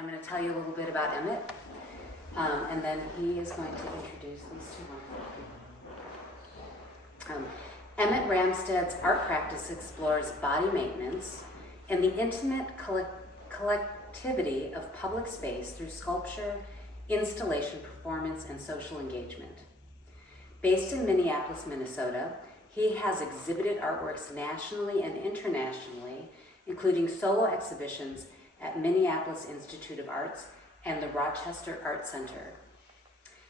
I'm going to tell you a little bit about Emmett, and then he is going to introduce these two wonderful people. Emmett Ramstad's art practice explores body maintenance and the intimate collectivity of public space through sculpture, installation, performance, and social engagement. Based in Minneapolis, Minnesota, he has exhibited artworks nationally and internationally, including solo exhibitions at Minneapolis Institute of Arts and the Rochester Art Center.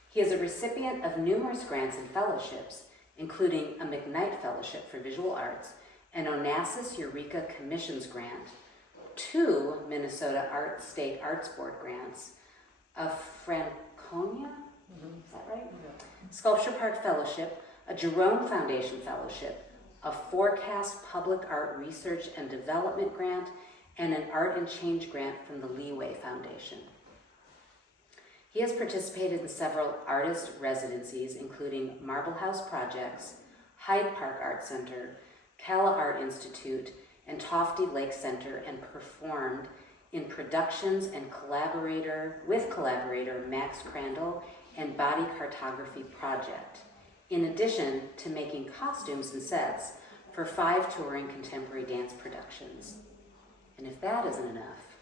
He is a recipient of numerous grants and fellowships, including a McKnight Fellowship for Visual Arts, an Onassis Eureka Commissions Grant, 2 Minnesota State Arts Board grants, a Franconia, is that right? Yeah. Sculpture Park Fellowship, a Jerome Foundation Fellowship, a Forecast Public Art Research and Development Grant, and an Art and Change Grant from the Leeway Foundation. He has participated in several artist residencies, including Marble House Projects, Hyde Park Art Center, Cala Art Institute, and Tofty Lake Center, and performed in productions and with collaborator Max Crandall and Body Cartography Project, in addition to making costumes and sets for 5 touring contemporary dance productions. And if that isn't enough,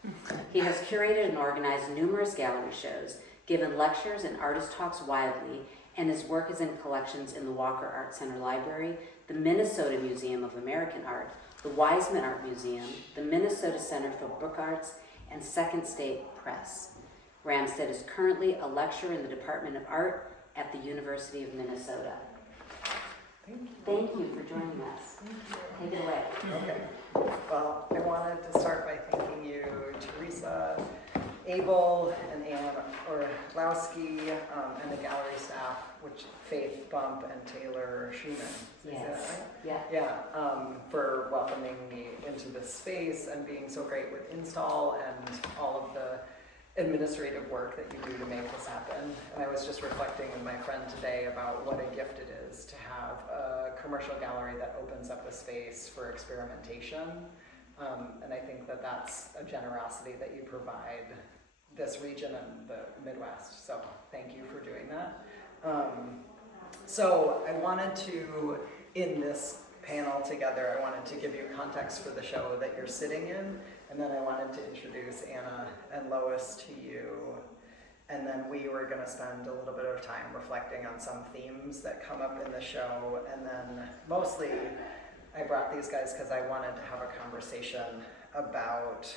he has curated and organized numerous gallery shows, given lectures and artist talks widely, and his work is in collections in the Walker Art Center Library, the Minnesota Museum of American Art, the Wiseman Art Museum, the Minnesota Center for Book Arts, and Second State Press. Ramstad is currently a lecturer in the Department of Art at the University of Minnesota. Thank you for joining us. Take it away. Okay. Well, I wanted to start by thanking you, Teresa, Abel, and Anne Orlowski, and the gallery staff, which Faith Bump and Taylor Schumann. Yes. Right? Yeah. For welcoming me into this space and being so great with install and all of the administrative work that you do to make this happen. And I was just reflecting with my friend today about what a gift it is to have a commercial gallery that opens up a space for experimentation. And I think that that's a generosity that you provide this region and the Midwest. So thank you for doing that. So I wanted to, in this panel together, I wanted to give you context for the show that you're sitting in, and then I wanted to introduce Anna and Lois to you, and then we were going to spend a little bit of time reflecting on some themes that come up in the show, and then mostly I brought these guys because I wanted to have a conversation about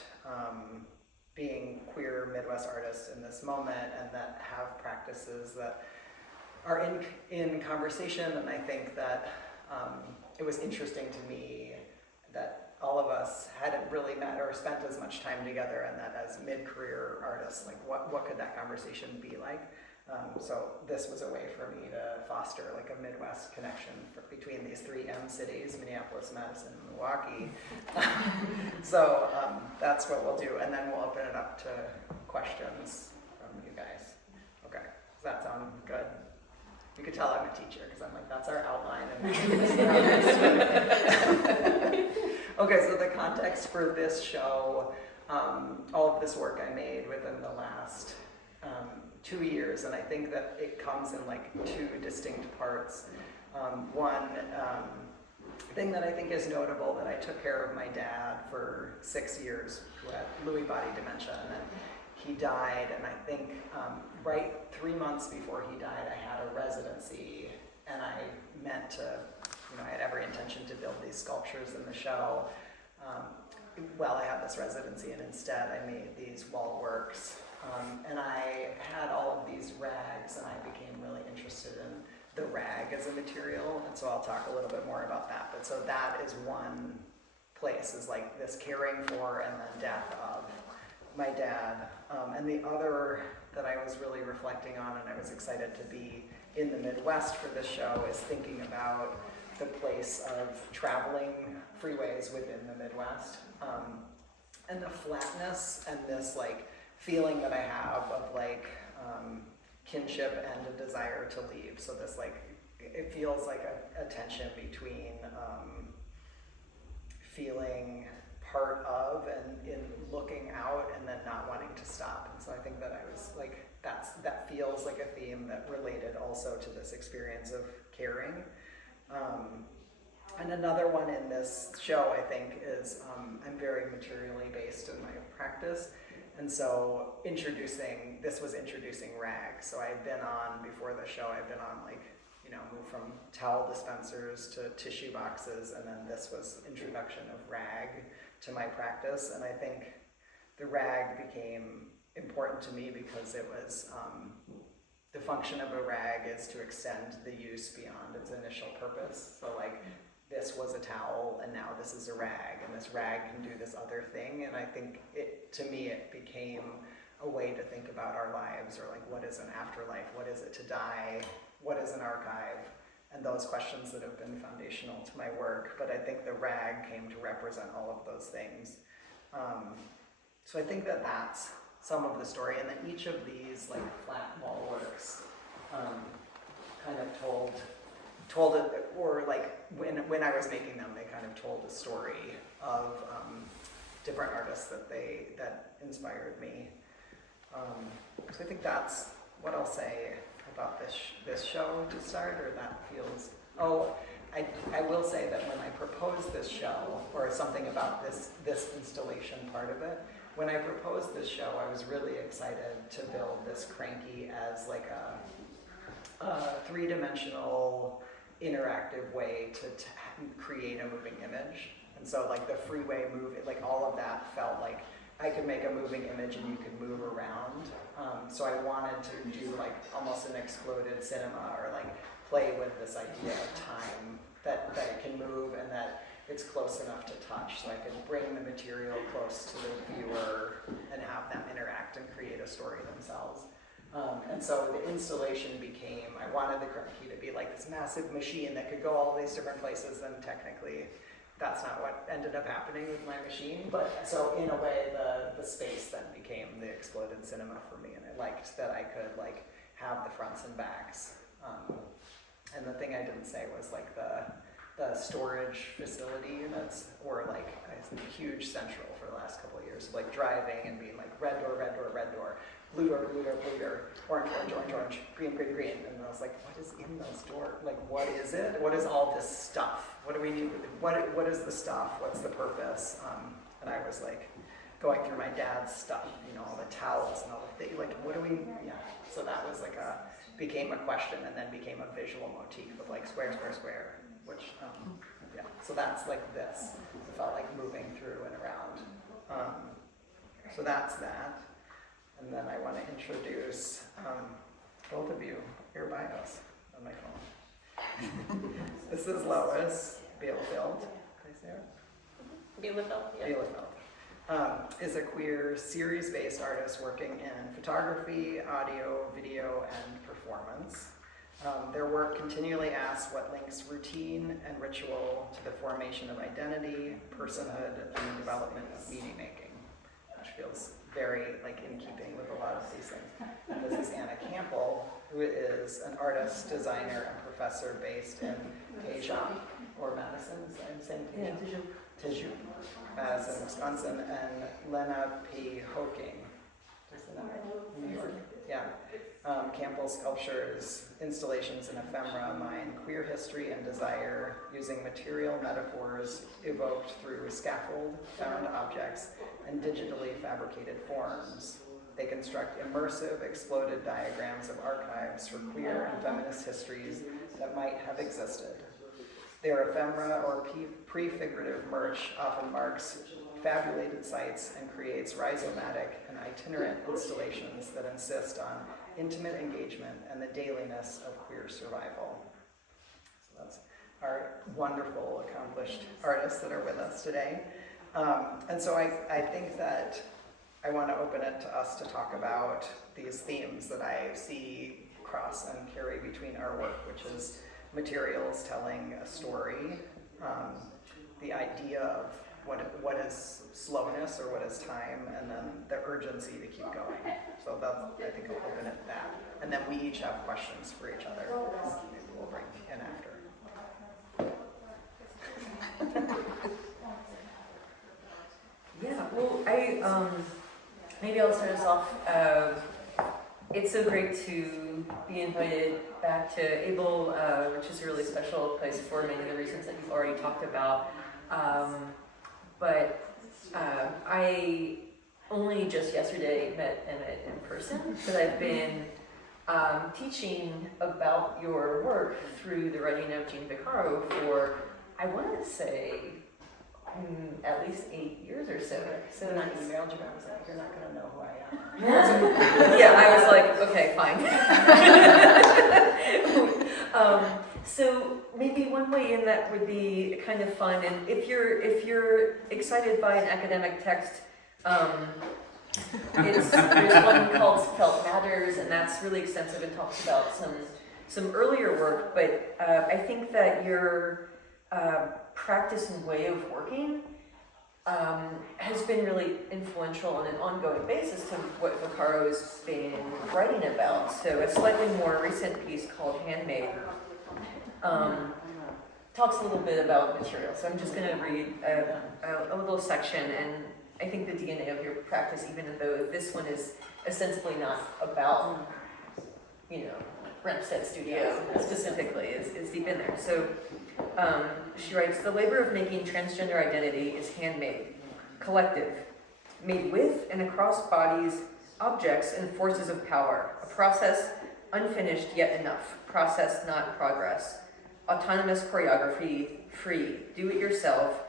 being queer Midwest artists in this moment, and that have practices that are in conversation. And I think that it was interesting to me that all of us hadn't really met or spent as much time together, and that as mid-career artists, like what could that conversation be like? So this was a way for me to foster like a Midwest connection between these 3 M cities, Minneapolis, Madison, and Milwaukee. So that's what we'll do, and then we'll open it up to questions from you guys. Okay, does that sound good? You could tell I'm a teacher because I'm like, that's our outline. Okay, so the context for this show, all of this work I made within the last 2 years, and I think that it comes in like 2 distinct parts. One thing that I think is notable, that I took care of my dad for 6 years who had Lewy body dementia, and then he died, and I think right 3 months before he died, I had a residency, and I meant to, I had every intention to build these sculptures in the show. Well, I had this residency, and instead I made these wall works, and I had all of these rags, and I became really interested in the rag as a material, and so I'll talk a little bit more about that. But so that is one place, is like this caring for and then death of my dad. And the other that I was really reflecting on, and I was excited to be in the Midwest for this show, is thinking about the place of traveling freeways within the Midwest, and the flatness and this like feeling that I have of like kinship and a desire to leave. So this like, it feels like a tension between feeling part of and in looking out and then not wanting to stop. And so I think that I was like, that feels like a theme that related also to this experience of caring. And another one in this show, I think, is I'm very materially based in my practice. And so this was introducing rag. So I'd been on, before the show, I'd been on like, moved from towel dispensers to tissue boxes, and then this was introduction of rag to my practice. And I think the rag became important to me because it was, the function of a rag is to extend the use beyond its initial purpose. So like, this was a towel and now this is a rag, and this rag can do this other thing. And I think to me it became a way to think about our lives, or like, what is an afterlife? What is it to die? What is an archive? And those questions that have been foundational to my work. But I think the rag came to represent all of those things. So I think that that's some of the story. And then each of these like flat wall works kind of told it, or like when I was making them, they kind of told a story of different artists that inspired me. So I think that's what I'll say about this show to start, or that feels. I will say that when I proposed this show, or something about this installation part of it, when I proposed this show, I was really excited to build this cranky as like a three-dimensional interactive way to create a moving image. And so like the freeway movie, like all of that felt like I could make a moving image and you could move around. So I wanted to do like almost an exploded cinema, or like play with this idea of time, that it can move and that it's close enough to touch. So I could bring the material close to the viewer and have them interact and create a story themselves. And so the installation became, I wanted the cranky to be like this massive machine that could go all these different places, and technically that's not what ended up happening with my machine. But so in a way, the space then became the exploded cinema for me, and I liked that I could like have the fronts and backs. And the thing I didn't say was like the storage facility units were like a huge central for the last couple of years, like driving and being like red door, red door, red door, blue door, blue door, blue door, orange, orange, orange, orange, green, green, green. And I was like, what is in those doors? Like, what is it? What is all this stuff? What do we need? What is the stuff? What's the purpose? And I was like going through my dad's stuff, all the towels and all the things, like, what do we, So that was like became a question, and then became a visual motif of like square, square, square, which, so that's like this. It felt like moving through and around. So that's that. And then I want to introduce both of you, your bios on my phone. This is Lois Bielefeld. Can I say her? Bielefeld, yeah. Bielefeld. Is a queer series-based artist working in photography, audio, video, and performance. Their work continually asks what links routine and ritual to the formation of identity, personhood, and the development of meaning making, which feels very in keeping with a lot of these things. And this is Anna Campbell, who is an artist, designer, and professor based in Tejas, or Madison, I'm saying Tejas, Madison, Wisconsin, and Lena P. Hoking, New York. Yeah. Campbell sculptures, installations, and ephemera mine queer history and desire using material metaphors evoked through scaffold, found objects, and digitally fabricated forms. They construct immersive, exploded diagrams of archives for queer and feminist histories that might have existed. Their ephemera or prefigurative merch often marks fabulated sites and creates rhizomatic and itinerant installations that insist on intimate engagement and the dailiness of queer survival. So that's our wonderful, accomplished artists that are with us today. And so I think that I want to open it to us to talk about these themes that I see cross and carry between our work, which is materials telling a story, the idea of what is slowness or what is time, and then the urgency to keep going. So I think I'll open it at that. And then we each have questions for each other. Maybe we'll bring in after. Maybe I'll start us off. It's so great to be invited back to Abel, which is a really special place for many of the reasons that you've already talked about. But I only just yesterday met Emmett in person, but I've been teaching about your work through the writing of Jean Vaccaro for, I want to say, at least 8 years or so. So When I emailed you, I was like, you're not going to know who I am. Yeah, I was like, okay, fine. So maybe one way in that would be kind of fun, and if you're excited by an academic text, there's one called Felt Matters, and that's really extensive and talks about some earlier work. But I think that your practice and way of working has been really influential on an ongoing basis to what Vaccaro's been writing about. So a slightly more recent piece called Handmade talks a little bit about material. So I'm just going to read a little section, and I think the DNA of your practice, even though this one is ostensibly not about, Ramstad Studio specifically, is deep in there. So she writes, the labor of making transgender identity is handmade, collective, made with and across bodies, objects, and forces of power, a process unfinished yet enough, process not progress, autonomous choreography, free, do-it-yourself,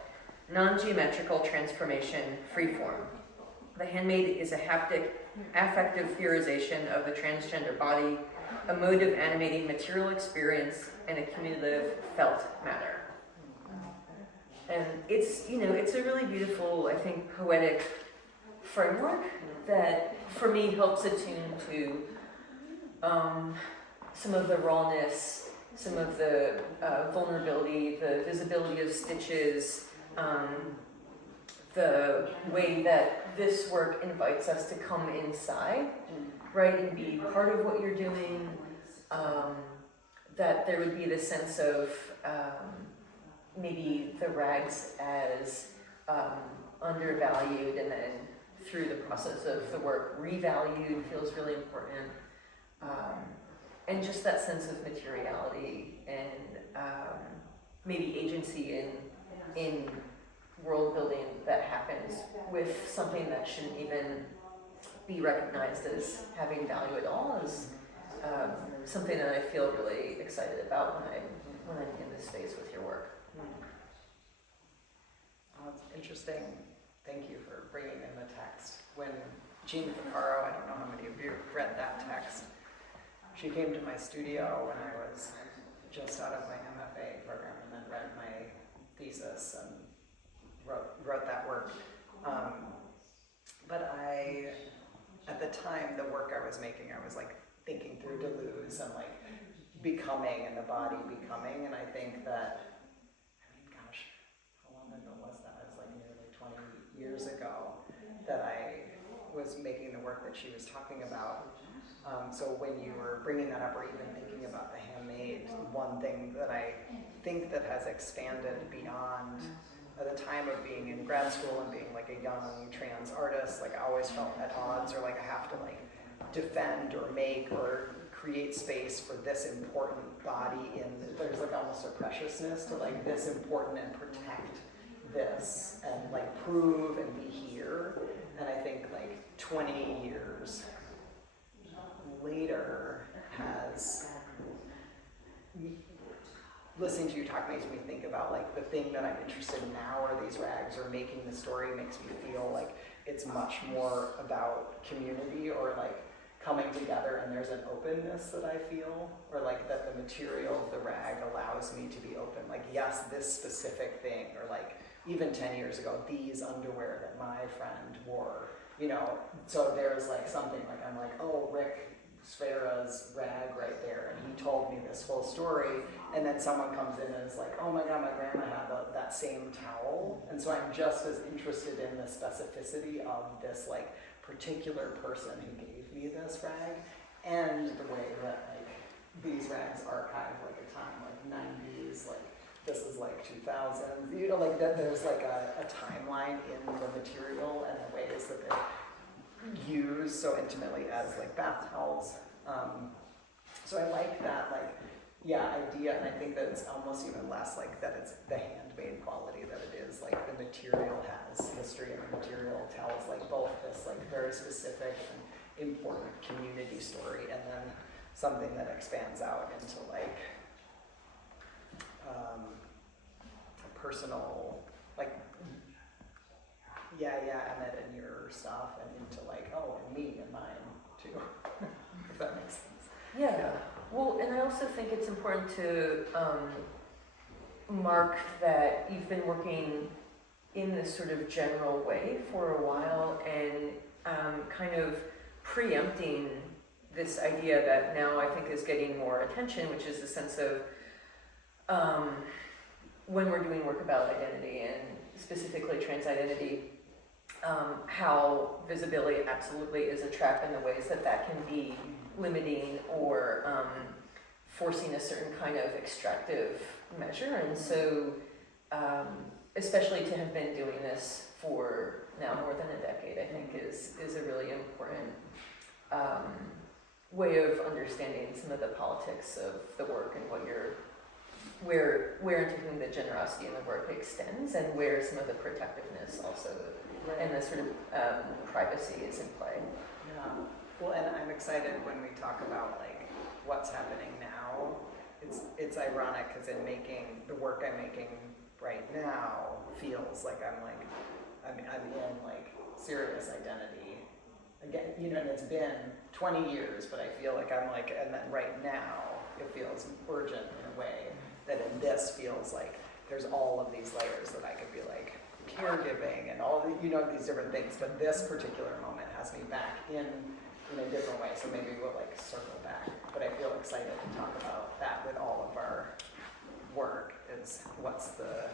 non-geometrical transformation, freeform. The handmade is a haptic, affective theorization of the transgender body, a motive animating material experience, and a cumulative felt matter. And it's a really beautiful, I think, poetic framework that, for me, helps attune to some of the rawness, some of the vulnerability, the visibility of stitches, the way that this work invites us to come inside, right, and be part of what you're doing, that there would be the sense of maybe the rags as undervalued, and then through the process of the work revalued feels really important, and just that sense of materiality and maybe agency in world building that happens with something that shouldn't even be recognized as having value at all is something that I feel really excited about when I'm in this space with your work. Oh, it's interesting. Thank you for bringing in the text. When Jean Vaccaro, I don't know how many of you read that text, she came to my studio when I was just out of my MFA program and then read my thesis and wrote that work. But at the time, the work I was making, I was like thinking through Deleuze and like becoming and the body becoming. And I think that, gosh, how long ago was that? It was like nearly 20 years ago that I was making the work that she was talking about. So when you were bringing that up or even thinking about the handmade, one thing that I think that has expanded beyond at the time of being in grad school and being like a young trans artist, like I always felt at odds, or like I have to like defend or make or create space for this important body there's like almost a preciousness to like this important and protect this and like prove and be here. And I think like 20 years later listening to you talk makes me think about like the thing that I'm interested in now are these rags, or making the story makes me feel like it's much more about community or like coming together, and there's an openness that I feel, or like that the material of the rag allows me to be open. Like, yes, this specific thing, or like even 10 years ago, these underwear that my friend wore, so there's like something like, I'm like, oh, Rick Sfera's rag right there, and he told me this whole story, and then someone comes in and is like, oh my god, my grandma had that same towel, and so I'm just as interested in the specificity of this like particular person who gave me this rag, and the way that like these rags archive like a time, like 90s, like this is like 2000, you know, like that there's like a timeline in the material and the ways that they're used so intimately as like bath towels. So I like that, like, idea, and I think that it's almost even less like that it's the handmade quality that it is, like the material has history and the material tells like both this like very specific and important community story and then something that expands out into like a personal, like, Emmett and your stuff, and into like, oh, and me and mine too, if that makes sense. Yeah. Well, and I also think it's important to mark that you've been working in this sort of general way for a while, and kind of preempting this idea that now I think is getting more attention, which is the sense of when we're doing work about identity and specifically trans identity, how visibility absolutely is a trap in the ways that that can be limiting or forcing a certain kind of extractive measure. And so, especially to have been doing this for now more than a decade, I think is a really important way of understanding some of the politics of the work and what you're, where and to whom the generosity in the work extends, and where some of the protectiveness also and the sort of privacy is in play. Yeah. Well, and I'm excited when we talk about like what's happening now. It's ironic because in making the work I'm making right now feels like I'm in like serious identity again. You know, and it's been 20 years, but I feel like I'm like, and then right now it feels urgent in a way that in this feels like there's all of these layers that I could be like caregiving and all the, you know, these different things. But this particular moment has me back in a different way. So maybe we'll like circle back. But I feel excited to talk about that with all of our work. Is what's the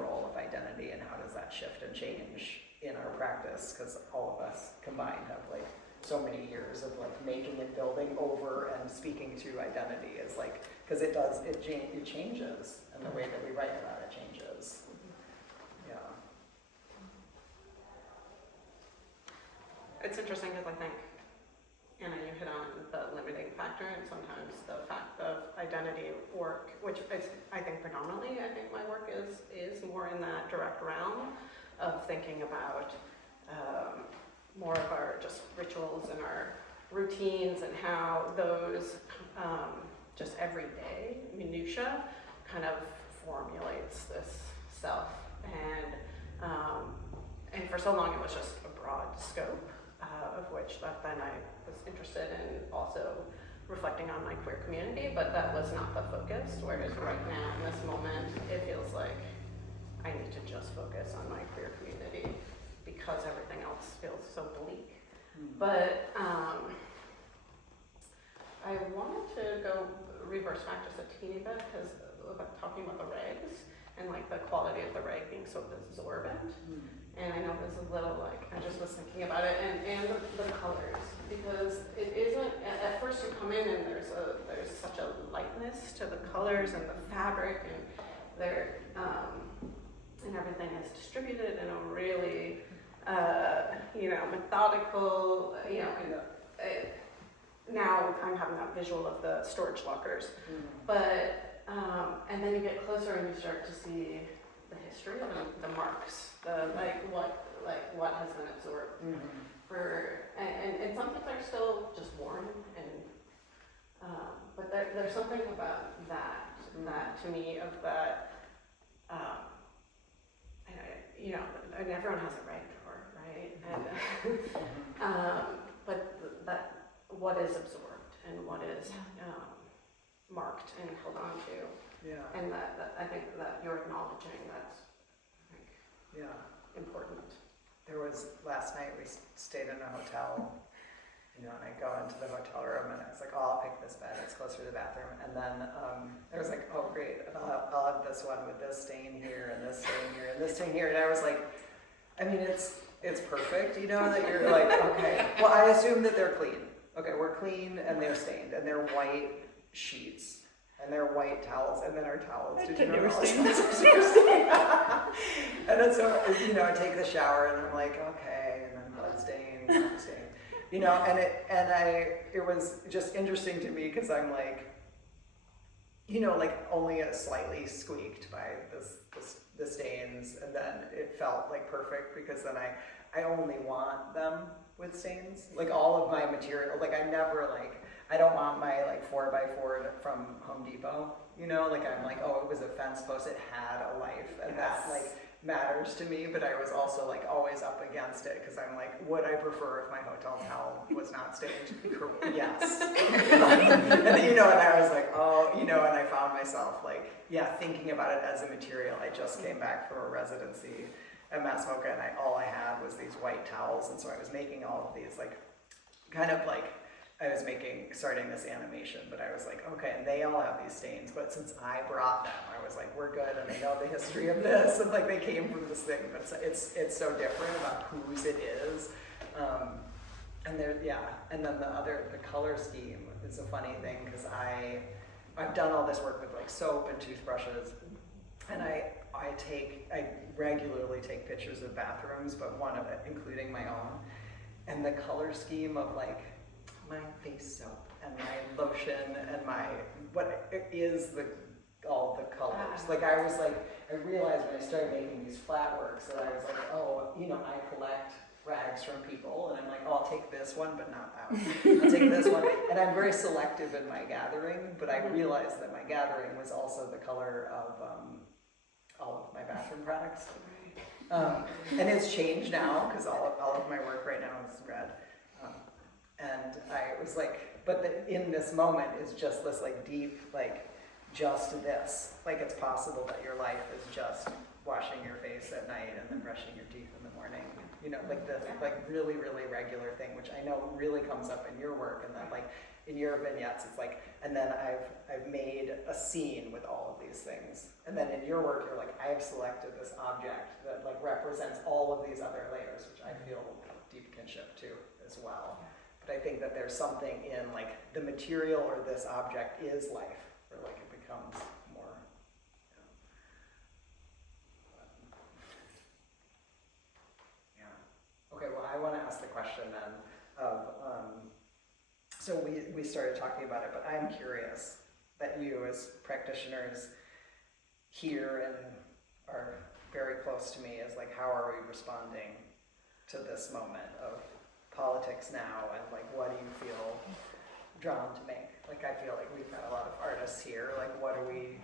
role of identity and how does that shift and change in our practice? Because all of us combined have like so many years of like making and building over and speaking to identity is like, because it changes, and the way that we write about it changes. Yeah. It's interesting because I think, Anna, you hit on the limiting factor, and sometimes the fact of identity work, which I think predominantly, I think my work is more in that direct realm of thinking about more of our just rituals and our routines and how those just everyday minutia kind of formulates this self. And for so long it was just a broad scope of which that then I was interested in also reflecting on my queer community, but that was not the focus, whereas right now in this moment it feels like I need to just focus on my queer community because everything else feels so bleak. But I wanted to go reverse back just a teeny bit because talking about the regs and like the quality of the reg being so absorbent. And I know there's a little like, I just was thinking about it, and the colors, because it isn't, at first you come in and there's such a lightness to the colors and the fabric, and they're, and everything is distributed in a really, methodical, now I'm having that visual of the storage lockers, but, and then you get closer and you start to see the history of the marks, what has been absorbed and some things are still just worn, and but there's something about that to me of that, and everyone has a rag drawer, right? And but that what is absorbed and what is marked and held on to. Yeah. And that I think that you're acknowledging that's important. There was last night we stayed in a hotel, and I go into the hotel room and I was like, oh, I'll pick this bed, it's closer to the bathroom. And then I was like, oh great, I'll have this one with this stain here and this stain here and this stain here. And I was like, I mean, it's perfect, that you're like, okay. Well, I assume that they're clean. Okay, we're clean and they're stained and they're white sheets. and they're white towels, and then our towels. Did you didn't know ever that? And then so, you know, I take the shower and I'm like, okay, and then blood stain, you know, and it was just interesting to me because I'm like, you know, like only slightly squeaked by the stains, and then it felt like perfect because then I only want them with stains. Like all of my material, like I don't want my like 4x4 from Home Depot, you know, like I'm like, oh, it was a fence post, it had a life, and that like matters to me, but I was also like always up against it because I'm like, would I prefer if my hotel towel was not stained? Yes. And you know, and I was like, oh, you know, and I found myself like, yeah, thinking about it as a material. I just came back from a residency at Masmoka, and all I had was these white towels, and so I was making all of these like, kind of like, I was starting this animation, but I was like, okay, and they all have these stains, but since I brought them, I was like, we're good, and I know the history of this, and like they came from this thing, but it's so different about whose it is, and and then the color scheme is a funny thing because I've done all this work with like soap and toothbrushes, and I regularly take pictures of bathrooms, but one of it, including my own, and the color scheme of like my face soap and my lotion and all the colors. Like I realized when I started making these flat works that I was like, oh, you know, I collect rags from people, and I'm like, oh, I'll take this one, but not that one. I'll take this one. And I'm very selective in my gathering, but I realized that my gathering was also the color of all of my bathroom products. And it's changed now because all of my work right now is red. And I was like, but in this moment is just this like deep, like just this. Like it's possible that your life is just washing your face at night and then brushing your teeth in the morning. You know, like this like really, really regular thing, which I know really comes up in your work, and then like in your vignettes, it's like, and then I've made a scene with all of these things. And then in your work, you're like, I have selected this object that like represents all of these other layers, which I feel deep kinship to as well. But I think that there's something in like the material or this object is life, or like it becomes more. Yeah. Okay. Well, I want to ask the question then of. So we started talking about it, but I'm curious that you as practitioners here and are very close to me is like, how are we responding to this moment of politics now, and like what do you feel drawn to make? Like I feel like we've got a lot of artists here, like what are we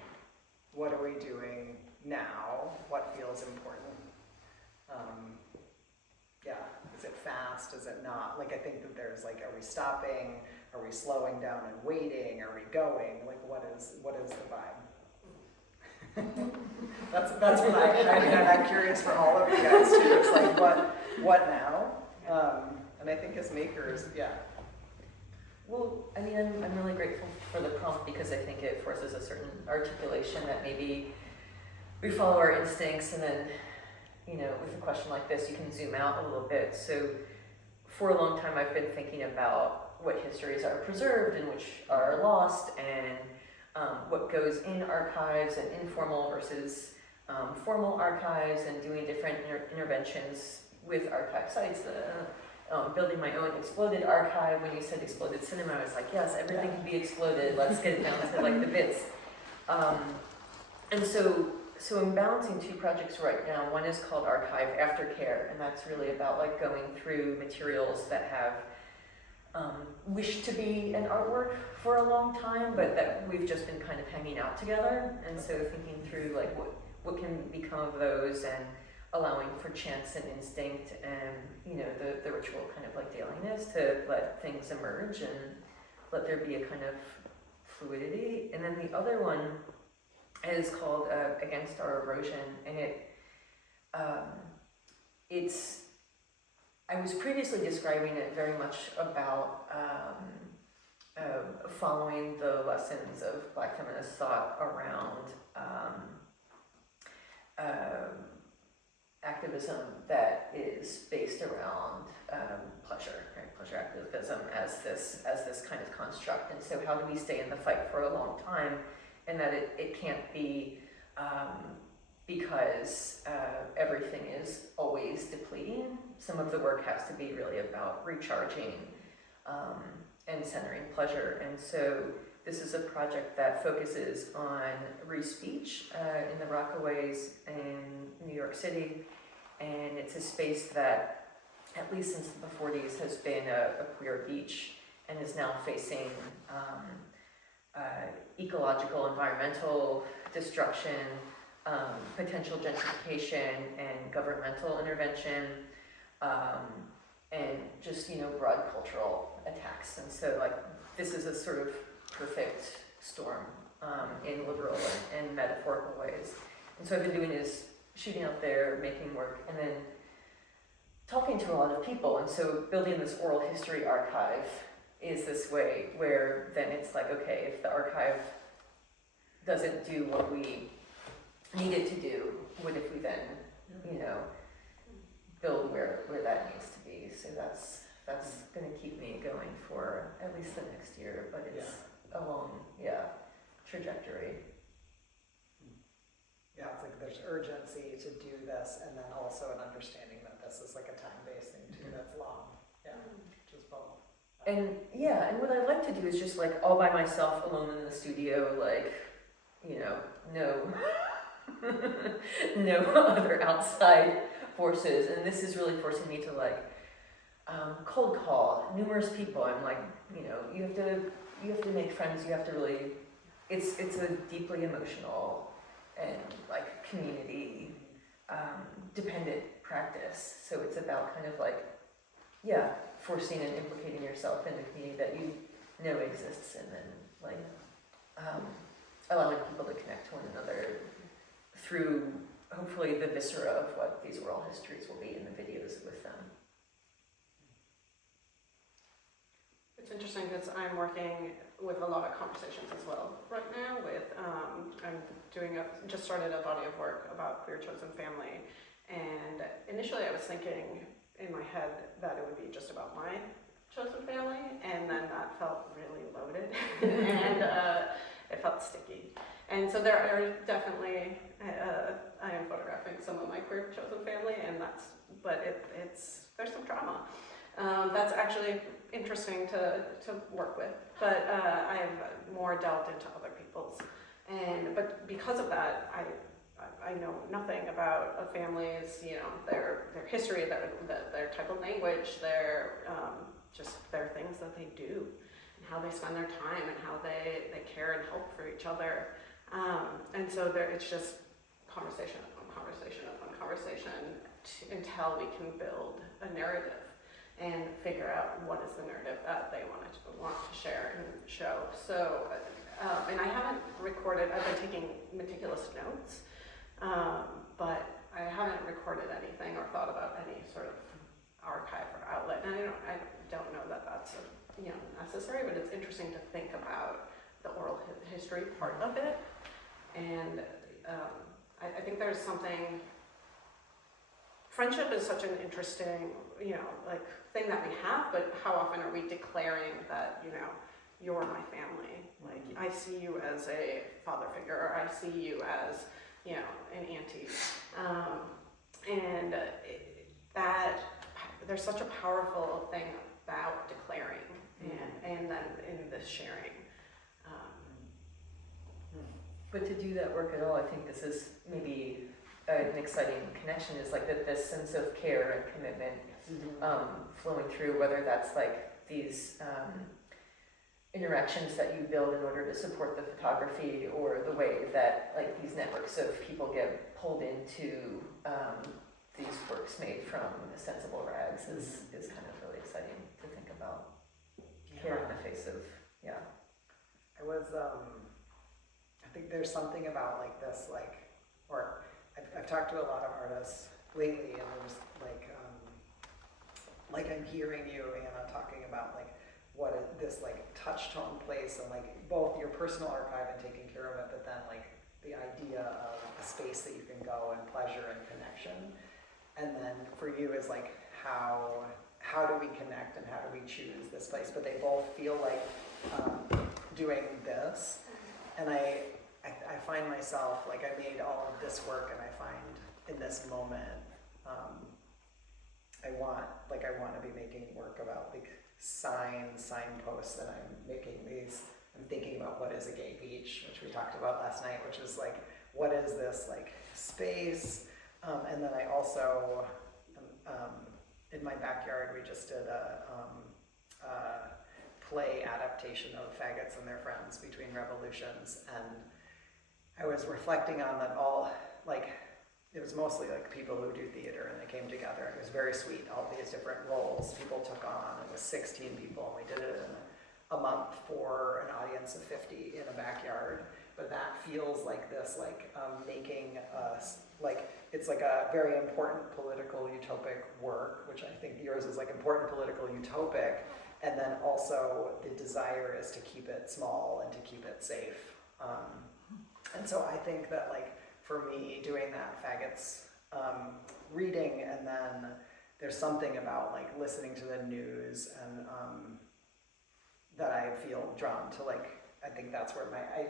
doing now? What feels important? Is it fast? Is it not? Like I think that there's like, are we stopping? Are we slowing down and waiting? Are we going? Like what is the vibe? that's what I mean, and I'm curious for all of you guys too. It's like what now? And I think as makers, yeah. Well, I mean, I'm really grateful for the prompt because I think it forces a certain articulation that maybe we follow our instincts, and then, you know, with a question like this, you can zoom out a little bit. So for a long time, I've been thinking about what histories are preserved and which are lost, and what goes in archives and informal versus formal archives, and doing different interventions with archive sites. Building my own exploded archive. When you said exploded cinema, I was like, yes, everything can be exploded. Let's get it down to like the bits. And so I'm balancing two projects right now. One is called Archive Aftercare, and that's really about like going through materials that have wished to be an artwork for a long time, but that we've just been kind of hanging out together. And so thinking through like what can become of those, and allowing for chance and instinct and, you know, the ritual kind of like dailiness to let things emerge and let there be a kind of fluidity. And then the other one is called Against Our Erosion, and I was previously describing it very much about following the lessons of Black feminist thought around activism that is based around pleasure, right? Pleasure activism as this kind of construct. And so how do we stay in the fight for a long time and that it can't be because everything is always depleting. Some of the work has to be really about recharging and centering pleasure. And so this is a project that focuses on re-speech in the Rockaways in New York City. And it's a space that, at least since the 40s, has been a queer beach and is now facing ecological, environmental destruction, potential gentrification and governmental intervention, and just, broad cultural attacks. And so, this is a sort of perfect storm in literal and metaphorical ways. And so I've been doing is shooting out there, making work, and then talking to a lot of people. And so building this oral history archive is this way where then it's like, okay, if the archive doesn't do what we need it to do, what if we then, build where that needs to be? So that's going to keep me going for at least the next year, but it's a long, trajectory. Yeah, it's like there's urgency to do this, and then also an understanding that this is like a time-based thing too, that's long. Yeah, just both. And what I like to do is just all by myself, alone in the studio, no no other outside forces. And this is really forcing me to cold call numerous people. I'm you have to make friends. You have to really. It's a deeply emotional and community dependent practice. So it's about kind of forcing and implicating yourself in the community that you know exists, and then allowing people to connect to one another through hopefully the viscera of what these oral histories will be in the videos with them. It's interesting because I'm working with a lot of conversations as well right now with, I'm just started a body of work about queer chosen family, and initially I was thinking in my head that it would be just about my chosen family, and then that felt really loaded and it felt sticky. And so there are definitely, I am photographing some of my queer chosen family, and there's some drama. That's actually interesting to work with, but I've more delved into other people's, but because of that, I know nothing about a family's, their history, their type of language, their things that they do, and how they spend their time, and how they care and help for each other, and so it's just conversation upon conversation upon conversation until we can build a narrative and figure out what is the narrative that they want to share and show. So, and I haven't recorded, I've been taking meticulous notes, but I haven't recorded anything or thought about any sort of archive or outlet. And I don't know that that's necessary, but it's interesting to think about the oral history part of it. And I think there's something, friendship is such an interesting, thing that we have, but how often are we declaring that, you're my family? I see you as a father figure, or I see you as, an auntie. And that there's such a powerful thing about declaring and then in this sharing. But to do that work at all, I think this is maybe an exciting connection, is this sense of care and commitment flowing through, whether that's these interactions that you build in order to support the photography, or the way that these networks of people get pulled into these works made from ostensible rags is kind of really exciting to think about. Care in the face of, I was, I think there's something about this, or I've talked to a lot of artists lately, and I'm just I'm hearing you, Anna, talking about what this touch tone place, and both your personal archive and taking care of it, but then the idea of a space that you can go and pleasure and connection, and then for you is how do we connect and how do we choose this place? But they both feel doing this, and I I find myself, like I made all of this work and I find in this moment, I want to be making work about like signposts, and I'm thinking about what is a gay beach, which we talked about last night, which is like, what is this like space? And then I also, in my backyard, we just did a play adaptation of Faggots and Their Friends Between Revolutions, and I was reflecting on that all, like, it was mostly like people who do theater, and they came together. It was very sweet, all these different roles people took on. It was 16 people, and we did it in a month for an audience of 50 in a backyard. But that feels like this, like making us, like, it's like a very important political utopic work, which I think yours is like important political utopic, and then also the desire is to keep it small and to keep it safe. And so I think that, like, for me, doing that Faggots reading, and then there's something about like listening to the news, and that I feel drawn to, like, I think that's where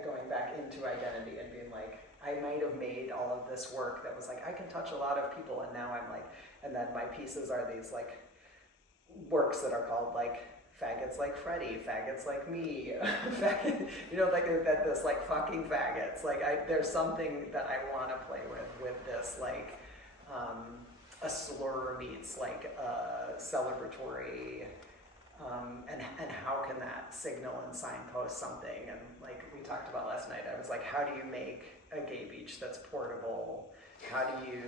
going back into identity and being like, I might have made all of this work that was like, I can touch a lot of people, and now I'm like, and then my pieces are these like works that are called like Faggots Like Freddie, Faggots Like Me, you know, like that, this like fucking faggots. Like there's something that I want to play with this, like a slur meets like a celebratory, and how can that signal and signpost something? And like we talked about last night, I was like, how do you make a gay beach that's portable? How do you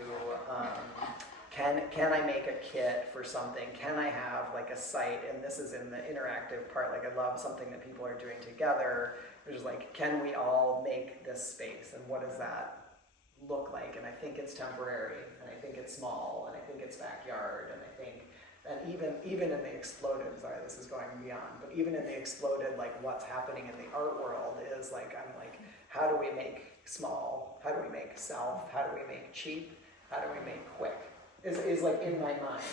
can I make a kit for something? Can I have like a site? And this is in the interactive part. Like I love something that people are doing together, which is like, can we all make this space? And what does that look like? And I think it's temporary, and I think it's small, and I think it's backyard, and I think that even in the exploded, sorry, this is going beyond, but even in the exploded, like what's happening in the art world is like, I'm like, how do we make small? How do we make self? How do we make cheap? How do we make quick? Is like in my mind,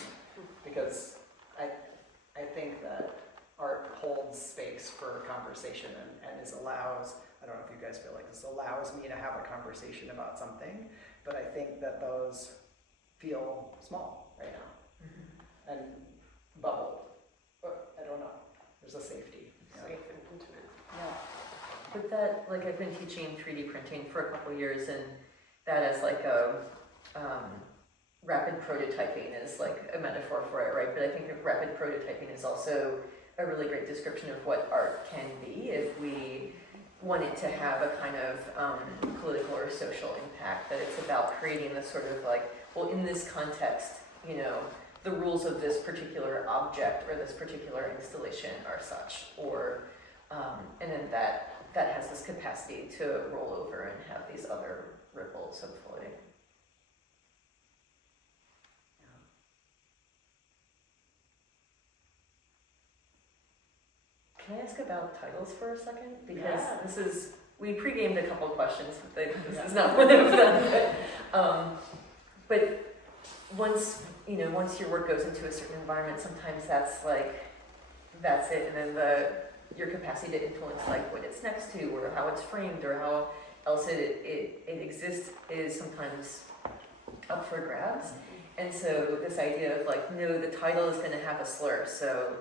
because I think that art holds space for conversation, and allows, I don't know if you guys feel like this allows me to have a conversation about something, but I think that those feel small right now, and bubbled, but I don't know, there's a safety. Safe and intimate. Yeah. But that, like, I've been teaching 3D printing for a couple of years, and that is like a rapid prototyping is like a metaphor for it, right? But I think rapid prototyping is also a really great description of what art can be if we want it to have a kind of political or social impact, that it's about creating this sort of like, well, in this context, you know, the rules of this particular object or this particular installation are such, or, and then that has this capacity to roll over and have these other ripples of floating. Can I ask about titles for a second? Because this is, we pre-gamed a couple of questions, but this is not one of them. But once your work goes into a certain environment, sometimes that's it, and then your capacity to influence like what it's next to, or how it's framed, or how else it exists is sometimes up for grabs. And so this idea of like, no, the title is going to have a slur, so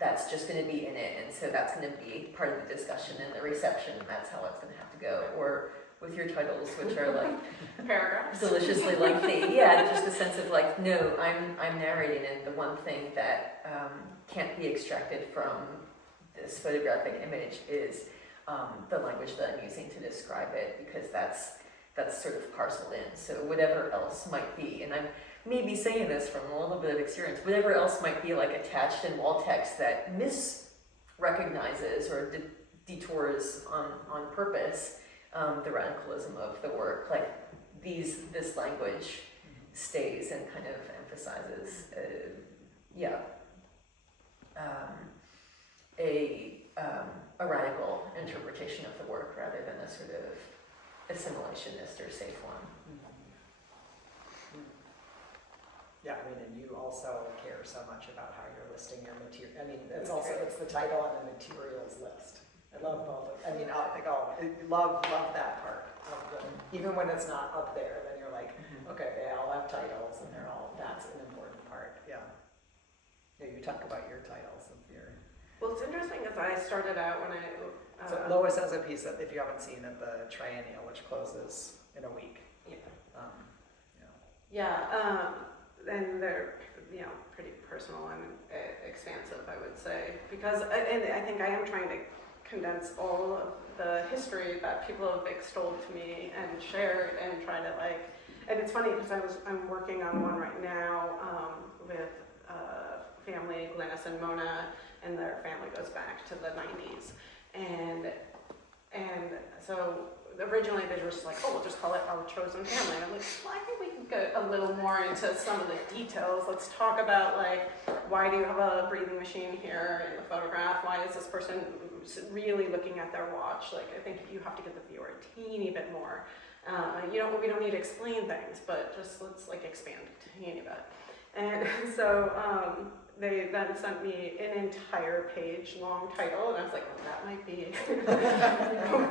that's just going to be in it, and so that's going to be part of the discussion and the reception, and that's how it's going to have to go. Or with your titles, which are like paragraphs, deliciously lengthy, yeah, just a sense of like, no, I'm narrating, and the one thing that can't be extracted from this photographic image is the language that I'm using to describe it, because that's sort of parceled in. So whatever else might be, and I'm maybe saying this from a little bit of experience, whatever else might be like attached in wall text that misrecognizes or detours on purpose the radicalism of the work, like this language stays and kind of emphasizes a radical interpretation of the work rather than a sort of assimilationist or safe one. Yeah, I mean, and you also care so much about how you're listing your material. I mean, it's the title and the materials list I love both of, I mean, I think love that part of the, even when it's not up there, then you're like, okay, they all have titles and that's an important part, yeah. Yeah, you talk about your titles of your. Well, it's interesting because I started out when So Lois has a piece that, if you haven't seen it, the Triennial, which closes in a week. And they're, pretty personal and expansive, I would say, because, and I think I am trying to condense all of the history that people have extolled to me and shared and try to and it's funny because I'm working on one right now with family, Glennis and Mona, and their family goes back to the 90s. And so originally they were just like, oh, we'll just call it Our Chosen Family. And I'm like, well, I think we can go a little more into some of the details. Let's talk about why do you have a breathing machine here in the photograph? Why is this person really looking at their watch? I think you have to give the viewer a teeny bit more. We don't need to explain things, but just let's expand a teeny bit. And so they then sent me an entire page long title, and I was like, well, that might be,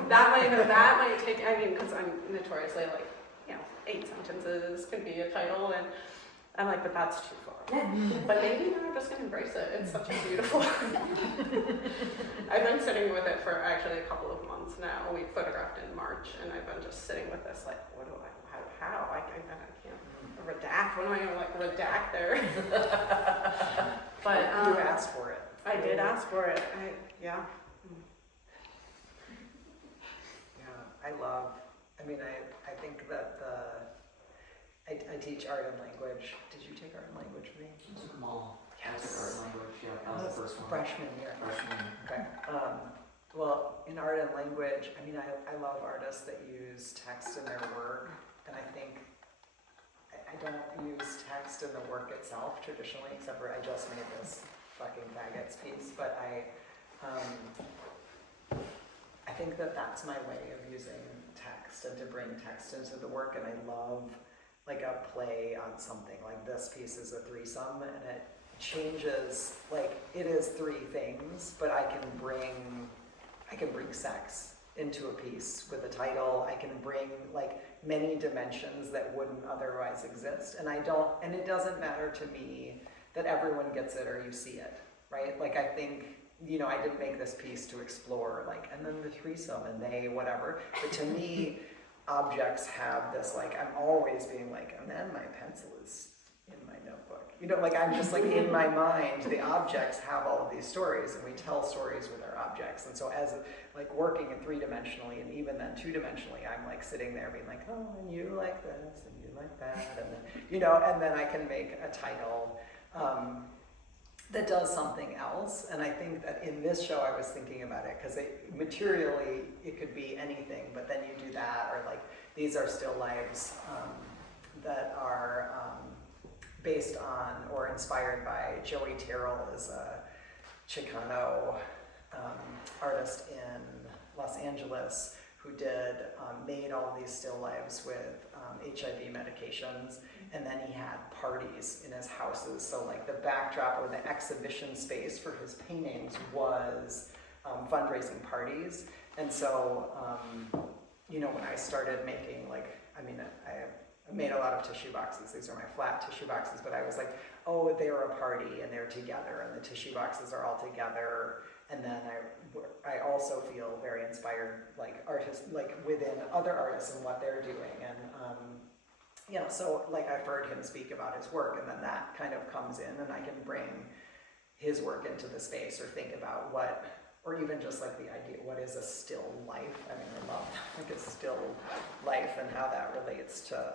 that might take, because I'm notoriously 8 sentences can be a title, and I'm like, but that's too far. But maybe I'm just gonna embrace it. It's such a beautiful. I've been sitting with it for actually a couple of months now. We photographed in March, and I've been just sitting with this, how? I can't redact. What am I gonna redact there? But you asked for it. I did ask for it. Yeah, I think that I teach art and language. Did you take art and language for me? I took them all. Yes. I took art and language, that was the first one. Freshman year. Freshman. Okay. Well, in art and language, I love artists that use text in their work, and I think I don't use text in the work itself traditionally, except for I just made this fucking faggots piece, but I think that that's my way of using text and to bring text into the work, and I love a play on something. This piece is a threesome, and it changes, it is 3 things, but I can bring sex into a piece with a title. I can bring many dimensions that wouldn't otherwise exist, and it doesn't matter to me that everyone gets it or you see it, right? I think, I didn't make this piece to explore and then the threesome and they whatever, but to me objects have this I'm always being and then my pencil is in my notebook, I'm just in my mind, the objects have all of these stories, and we tell stories with our objects. And so as working in 3-dimensionally, and even then 2-dimensionally, I'm sitting there being oh, and you like this and you like that, and then and then I can make a title that does something else. And I think that in this show I was thinking about it because materially it could be anything, but then you do that, or these are still lives that are based on or inspired by Joey Terrell, is a Chicano artist in Los Angeles who made all these still lives with HIV medications, and then he had parties in his houses. So the backdrop or the exhibition space for his paintings was fundraising parties. And so, when I started making I made a lot of tissue boxes. These are my flat tissue boxes, but I was oh, they're a party and they're together and the tissue boxes are all together. And then I also feel very inspired, artists, within other artists and what they're doing. And, so I've heard him speak about his work, and then that kind of comes in, and I can bring his work into the space or think about or even just the idea, what is a still life? I love a still life and how that relates to,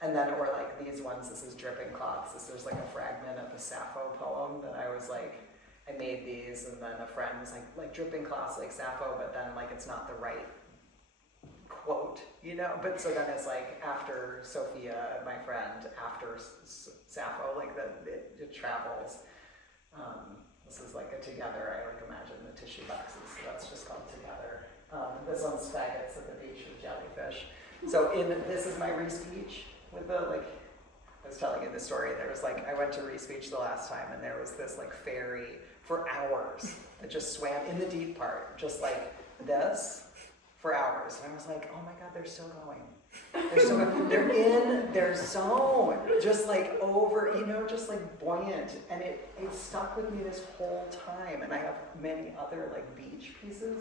And then, or these ones, this is Dripping Cloths. There's a fragment of the Sappho poem that I was I made these, and then a friend was like Dripping Cloths like Sappho, but then it's not the right quote, But so then it's after Sophia, my friend, after Sappho, it travels. This is a together, I imagine the tissue boxes, so that's just called Together. This one's Faggots at the Beach with Jellyfish. So this is my Reese Beach with the I was telling you the story, there was I went to Reese Beach the last time, and there was this ferry for hours that just swam in the deep part, just like this, for hours. And I was like, oh my God, they're still going. They're in their zone, just like over, just like buoyant. And it stuck with me this whole time. And I have many other like beach pieces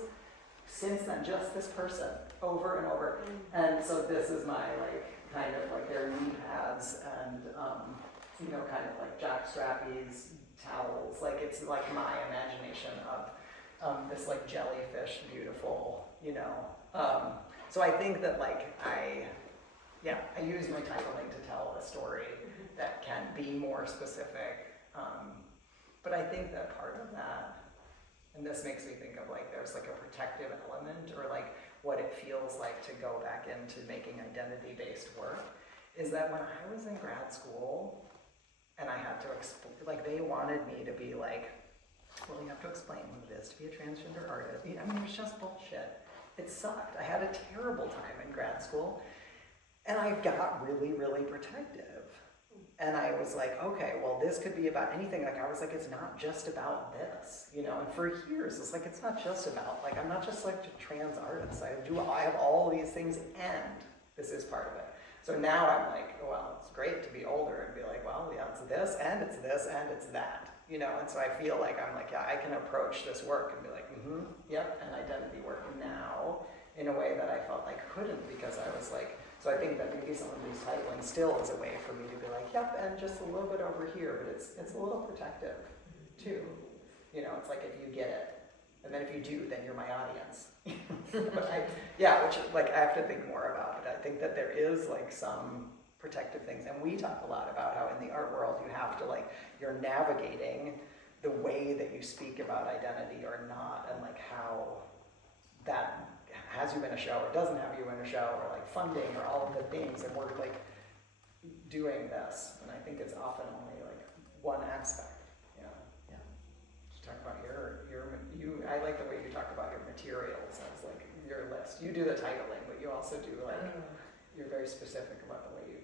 since then, just this person, over and over. And so this is my like, kind of like their knee pads and, kind of like jockstrappies, towels. Like it's like my imagination of this like jellyfish, beautiful, So I think that like I use my titling to tell a story that can be more specific. But I think that part of that, and this makes me think of like there's like a protective element or like what it feels like to go back into making identity-based work, is that when I was in grad school and I had to like they wanted me to be like, well, you have to explain what it is to be a transgender artist. I mean, it was just bullshit. It sucked. I had a terrible time in grad school, and I got really, really protective. And I was like, okay, well, this could be about anything. Like, I was like, it's not just about this, And for years, it's like, it's not just about, like, I'm not just like a trans artist. I have all these things, and this is part of it. So now I'm like, well, it's great to be older and be like, well, yeah, it's this, and it's this, and it's that. And so I feel like I'm like, yeah, I can approach this work and be like, yep, and identity work now in a way that I felt I couldn't, because I was like, so I think that maybe some of these titling still is a way for me to be like, yep, and just a little bit over here, but it's a little protective too. It's like if you get it, and then if you do, then you're my audience. But which like I have to think more about, but I think that there is like some protective things, and we talk a lot about how in the art world you have to like, you're navigating the way that you speak about identity or not, and like how that has you in a show or doesn't have you in a show, or like funding or all of the things, and we're like doing this, and I think it's often only like one aspect. Talk about I like the way you talk about your materials as like your list. You do the titling, but you also do like, you're very specific about the way you.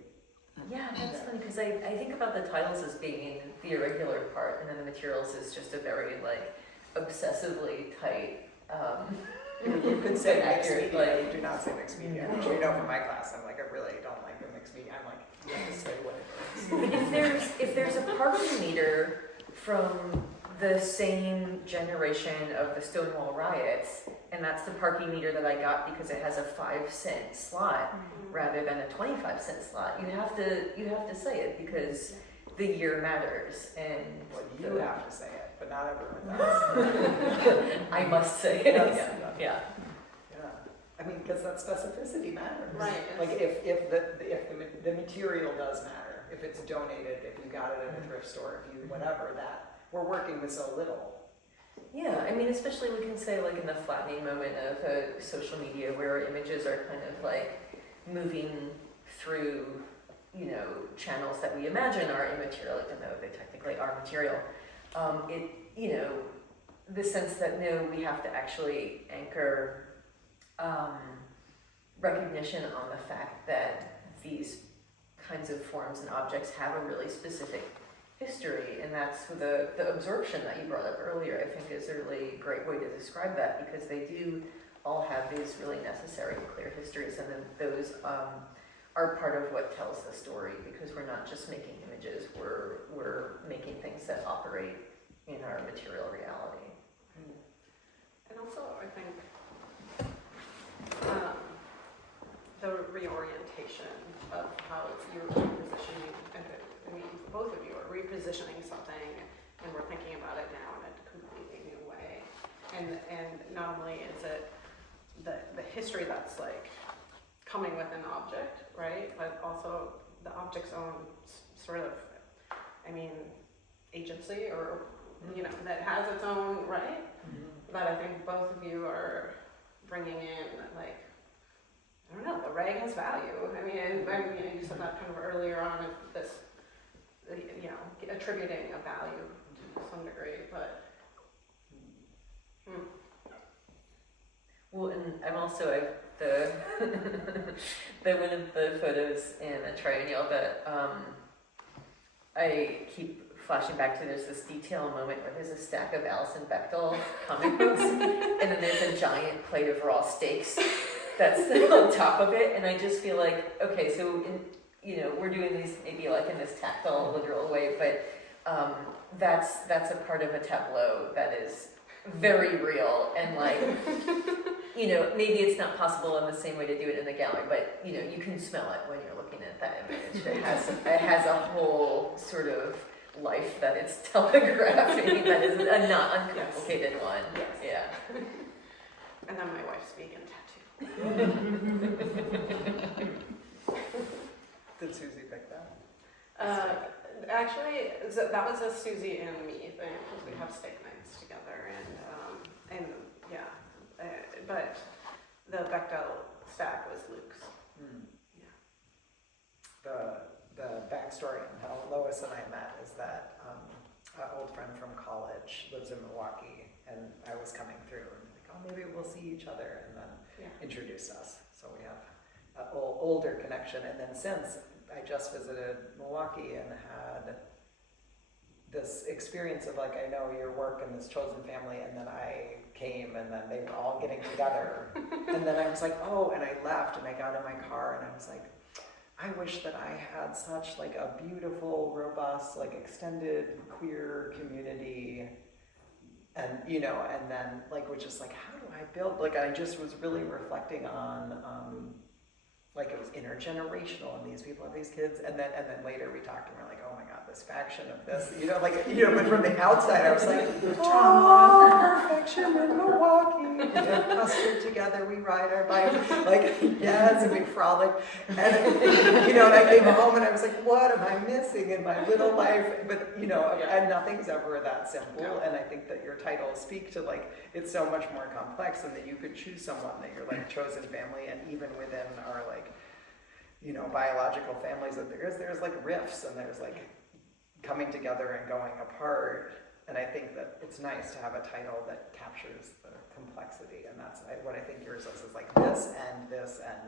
Yeah, that's funny, because I think about the titles as being the irregular part, and then the materials is just a very like obsessively tight. You could say mixed accurate, media. like, You do not say mixed media, which from my class. I'm like, I really don't like the mixed media. I'm like, you have to say what it is. But if there's a parking meter from the same generation of the Stonewall riots, and that's the parking meter that I got because it has a 5-cent slot rather than a 25-cent slot, you have to say it, because the year matters, and Well, you have to say it, but not everyone does. I must say it. Yes. Yeah. I mean, because that specificity matters. Right. Like if the material does matter, if it's donated, if you got it at a thrift store, if you whatever, that we're working with so little. Yeah, I mean, especially we can say like in the flattening moment of social media, where images are kind of like moving through, channels that we imagine are immaterial, even though they technically are material. The sense that no, we have to actually anchor recognition on the fact that these kinds of forms and objects have a really specific history, and that's the absorption that you brought up earlier, I think is a really great way to describe that, because they do all have these really necessary and clear histories, and then those are part of what tells the story, because we're not just making images, we're making things that operate in our material reality. And also, I think the reorientation of how you're repositioning, I mean, both of you are repositioning something, and we're thinking about it now in a completely new way. And not only is it the history that's like coming with an object, right? But also the object's own sort of, agency, or, that has its own, right? That I think both of you are bringing in, like, I don't know, the rag has value. I mean, you said that kind of earlier on, this, attributing a value to some degree, but. Well, and I'm also the one of the photos in a triennial that I keep flashing back to there's this detail moment where there's a stack of Alison Bechdel comic books, and then there's a giant plate of raw steaks that's on top of it, and I just feel like, okay, so we're doing these maybe like in this tactile, literal way, but that's a part of a tableau that is very real, and like, maybe it's not possible in the same way to do it in the gallery, but you can smell it when you're looking at that image. It has a whole sort of life that it's telegraphing that is a not uncomplicated one. Yes. Yeah. And then my wife's vegan tattoo. Did Susie pick that? Actually, that was a Susie and me thing, because we have steak nights together, and but the Bechdel stack was Luke's. The backstory on how Lois and I met is that an old friend from college lives in Milwaukee, and I was coming through, and like, oh, maybe we'll see each other, and then introduce us. So we have an older connection, and then since I just visited Milwaukee and had this experience of like, I know your work and this chosen family, and then I came, and then they were all getting together, and then I was like, oh, and I left, and I got in my car, and I was like, I wish that I had such like a beautiful, robust, like extended queer community, and and then like was just like, how do I build? Like I just was really reflecting on like it was intergenerational, and these people have these kids, and then later we talked, and we're like, oh my god, this faction of this, but from the outside I was like, oh, faction in Milwaukee, we have custard together, we ride our bikes, like yes, and we frolic, and and I came home and I was like, what am I missing in my little life? But and nothing's ever that simple, and I think that your titles speak to like it's so much more complex, and that you could choose someone that you're like chosen family, and even within our like biological families, that there's like rifts, and there's like coming together and going apart, and I think that it's nice to have a title that captures the complexity, and that's what I think yours is like this and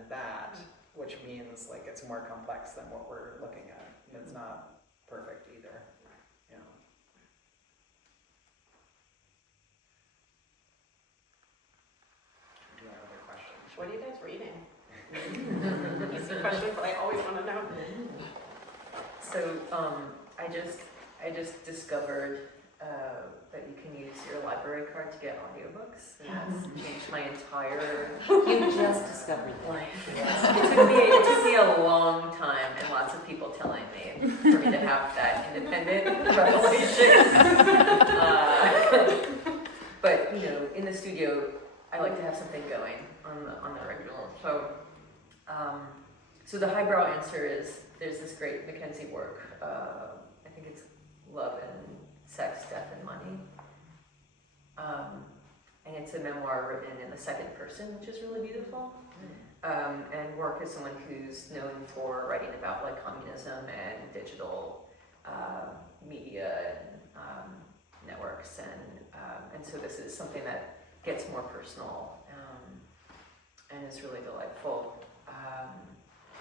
that, which means like it's more complex than what we're looking at, and it's not perfect either. Do you have other questions? What are you guys reading? Easy question, but I always want to know. So I just discovered that you can use your library card to get audiobooks, and that's changed my entire You just discovered that. life. It took me a long time, and lots of people telling me for me to have that independent revelation. But in the studio, I like to have something going on the regular. So the highbrow answer is there's this great Mackenzie work. I think it's Love and Sex, Death and Money. And it's a memoir written in the second person, which is really beautiful. And Work is someone who's known for writing about like communism and digital media and networks, and so this is something that gets more personal and is really delightful.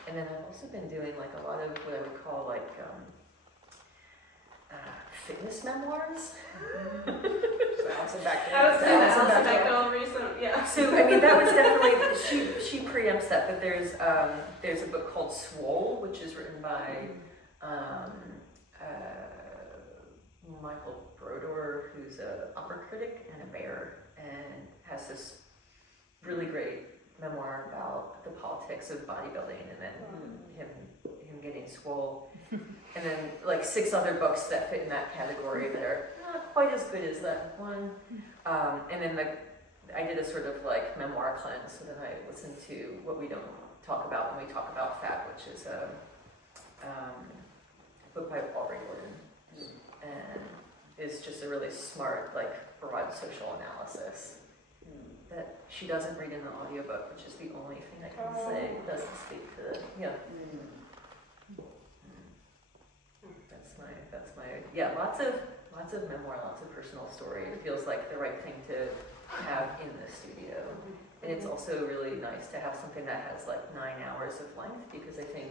And then I've also been doing like a lot of what I would call like fitness memoirs. Alison Bechdel. I was saying Alison Bechdel recent, yeah. So I mean that was definitely she preempts that, but there's a book called Swole, which is written by Michael Brodeur, who's an opera critic and a mayor, and has this really great memoir about the politics of bodybuilding, and then him getting swole, and then like 6 other books that fit in that category that are not quite as good as that one, and then I did a sort of like memoir cleanse, so then I listened to what we don't talk about when we talk about fat, which is a book by Aubrey Gordon, and it's just a really smart, like broad social analysis that she doesn't read in the audiobook, which is the only thing I can say doesn't speak to the, That's my lots of memoir, lots of personal story. It feels like the right thing to have in the studio. And it's also really nice to have something that has like 9 hours of length, because I think,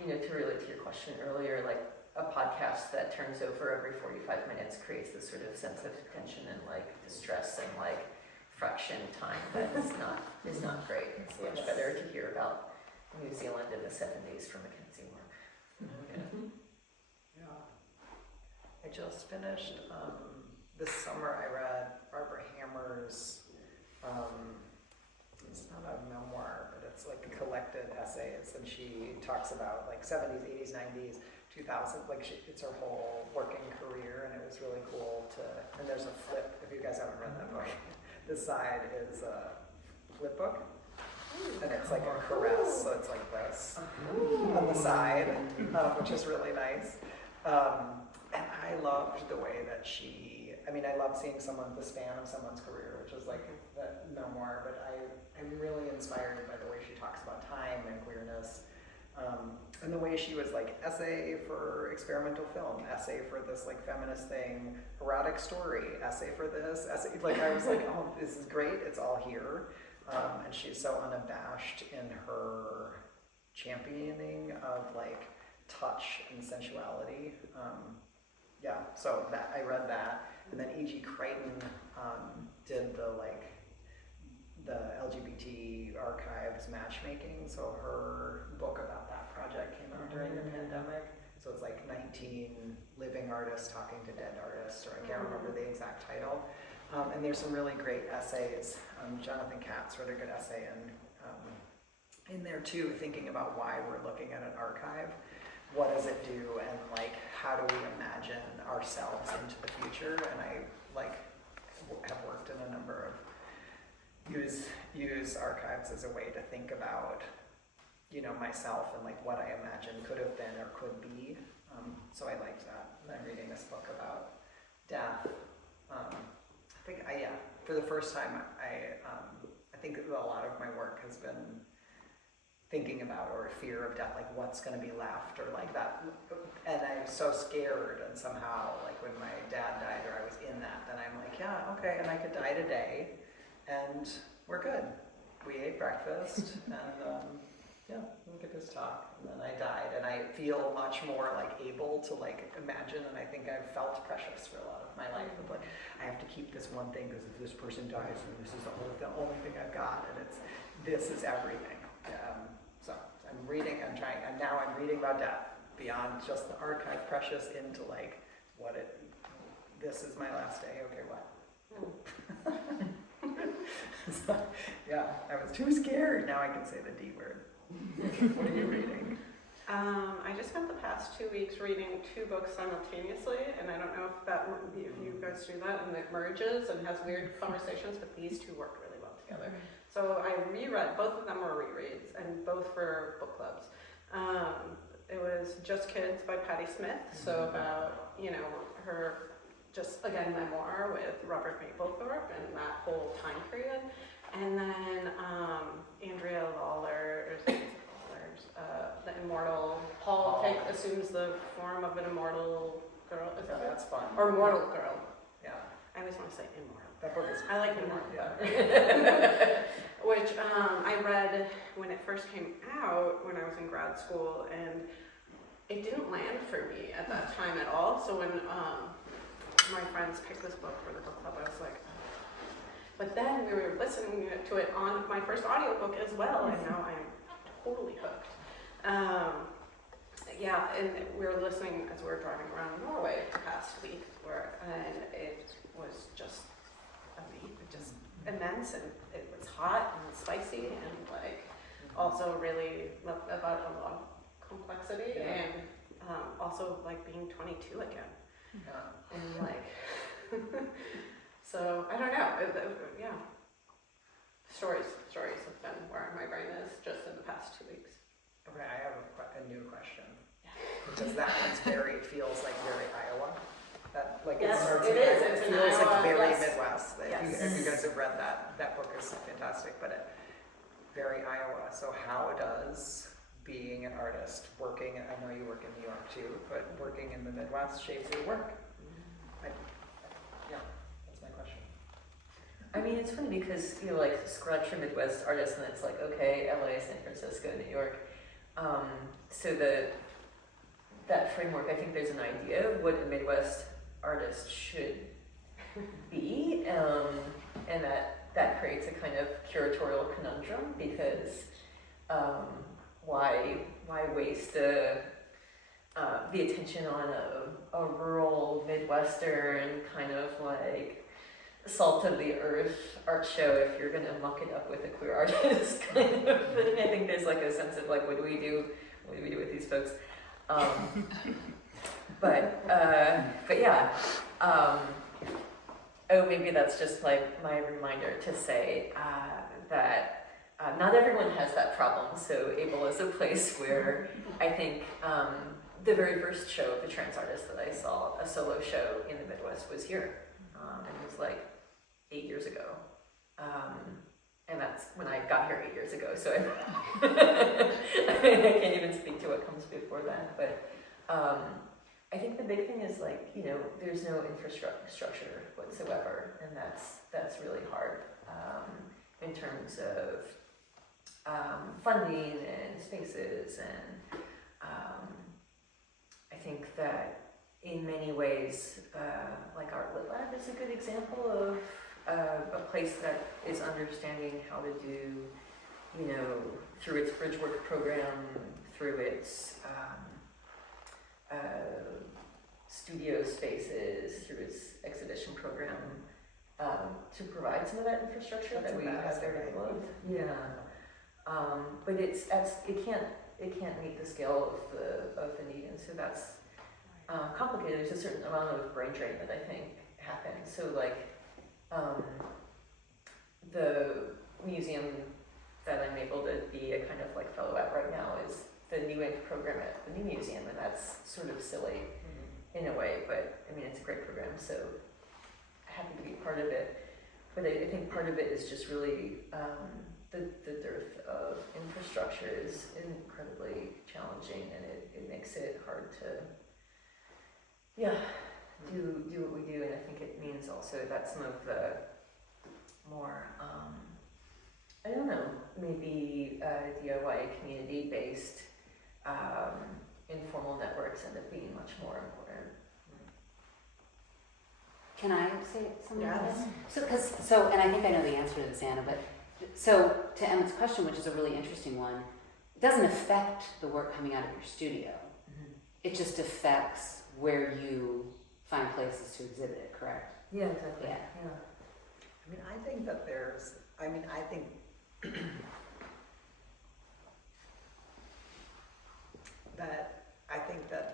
to relate to your question earlier, like a podcast that turns over every 45 minutes creates this sort of sense of tension and like distress and like fraction time that is not great. It's much better to hear about New Zealand in the 70s from Mackenzie Moore. Yeah. I just finished, this summer I read Barbara Hammer's, it's not a memoir, but it's like collected essays, and she talks about like 70s, 80s, 90s, 2000s, like it's her whole working career, and it was really cool to, and there's a flip, if you guys haven't read that book, this side is a flip book, and it's like a caress, so it's like this on the side, which is really nice. And I loved the way that I love seeing the span of someone's career, which is like the memoir, but I'm really inspired by the way she talks about time and queerness. And the way she was like essay for experimental film, essay for this like feminist thing, erotic story, essay for this, essay, like I was like, oh, this is great, it's all here. And she's so unabashed in her championing of like touch and sensuality. So that I read that, and then E.G. Crichton did the LGBT archives matchmaking, so her book about that project came out during the pandemic. So it's like 19 living artists talking to dead artists, or I can't remember the exact title. And there's some really great essays. Jonathan Katz wrote a good essay in there too, thinking about why we're looking at an archive. What does it do, and like how do we imagine ourselves into the future? And I have worked in a number of use archives as a way to think about, myself and like what I imagine could have been or could be. So I liked that. And I'm reading this book about death. For the first time, I think that a lot of my work has been thinking about, or fear of death, like what's going to be left, or like that. And I'm so scared, and somehow, like when my dad died, or I was in that, then I'm like, yeah, okay, and I could die today, and we're good. We ate breakfast, and look at this talk, and then I died, and I feel much more like able to like imagine, and I think I've felt precious for a lot of my life, of like, I have to keep this one thing, because if this person dies, then this is the only thing I've got, and this is everything. So I'm reading about death, beyond just the archive precious, into like this is my last day, okay, what? So, I was too scared, now I can say the D word. What are you reading? I just spent the past 2 weeks reading 2 books simultaneously, and I don't know if you guys do that, and it merges and has weird conversations, but these 2 work really well together. So I reread, both of them were rereads, and both for book clubs. It was Just Kids by Patti Smith, so about, her, just again, memoir with Robert Mapplethorpe and that whole time period. And then Andrea Lawler's, The Immortal, Paul assumes the form of an immortal girl, is that it? That's fun. Or mortal girl. Yeah. I always want to say immortal. That book is I like immortal better. Which I read when it first came out when I was in grad school, and it didn't land for me at that time at all. So when my friends picked this book for the book club, I was like, but then we were listening to it on my first audiobook as well, and now I'm totally hooked. And we were listening as we were driving around Norway the past week, and it was just immense, and it was hot and spicy, and like also really about a lot of complexity, and also like being 22 again, and like so I don't know, stories have been where my brain is just in the past 2 weeks. Okay, I have a new question. Because that one's feels like very Iowa. That like Yes, starts it in is. Iowa. It's It in feels like Iowa, very yes. Midwest. Yes. If you guys have read that book is fantastic, but very Iowa. So how does being an artist, working, I know you work in New York too, but working in the Midwest shape your work? That's my question. I mean, it's funny because, like, scratch your Midwest artists, and it's like, okay, LA, San Francisco, New York. So that framework, I think there's an idea of what a Midwest artist should be, and that creates a kind of curatorial conundrum, because why waste the attention on a rural Midwestern kind of like salt of the earth art show if you're gonna muck it up with a queer artist kind of thing. I think there's like a sense of like, what do we do with these folks? But yeah. Oh, maybe that's just like my reminder to say that not everyone has that problem. So Abel is a place where I think the very first show of the trans artist that I saw, a solo show in the Midwest, was here. It was like 8 years ago. And that's when I got here 8 years ago. So I can't even speak to what comes before that. But I think the big thing is like, you know, there's no infrastructure whatsoever, and that's really hard in terms of funding and spaces, and I think that in many ways, like Art Lit Lab is a good example of a place that is understanding how to do, you know, through its bridge work program, through its studio spaces, through its exhibition program, to provide some of that infrastructure that we have very little of. Yeah, but it can't meet the scale of the need, and so that's complicated. There's a certain amount of brain drain that I think happens. So like the museum that I'm able to be a kind of like fellow at right now is the New Ink program at the New Museum, and that's sort of silly in a way, but I mean, it's a great program, so happy to be part of it. But I think part of it is just really the dearth of infrastructure is incredibly challenging, and it makes it hard to, do what we do. And I think it means also that some of the more, I don't know, maybe DIY community-based informal networks end up being much more important. Can I say something to Yes. this? And I think I know the answer to this, Anna, but so to Emmett's question, which is a really interesting one, it doesn't affect the work coming out of your studio. Mm-hmm. It just affects where you find places to exhibit it, correct? Yeah, exactly. Yeah. I mean, I think that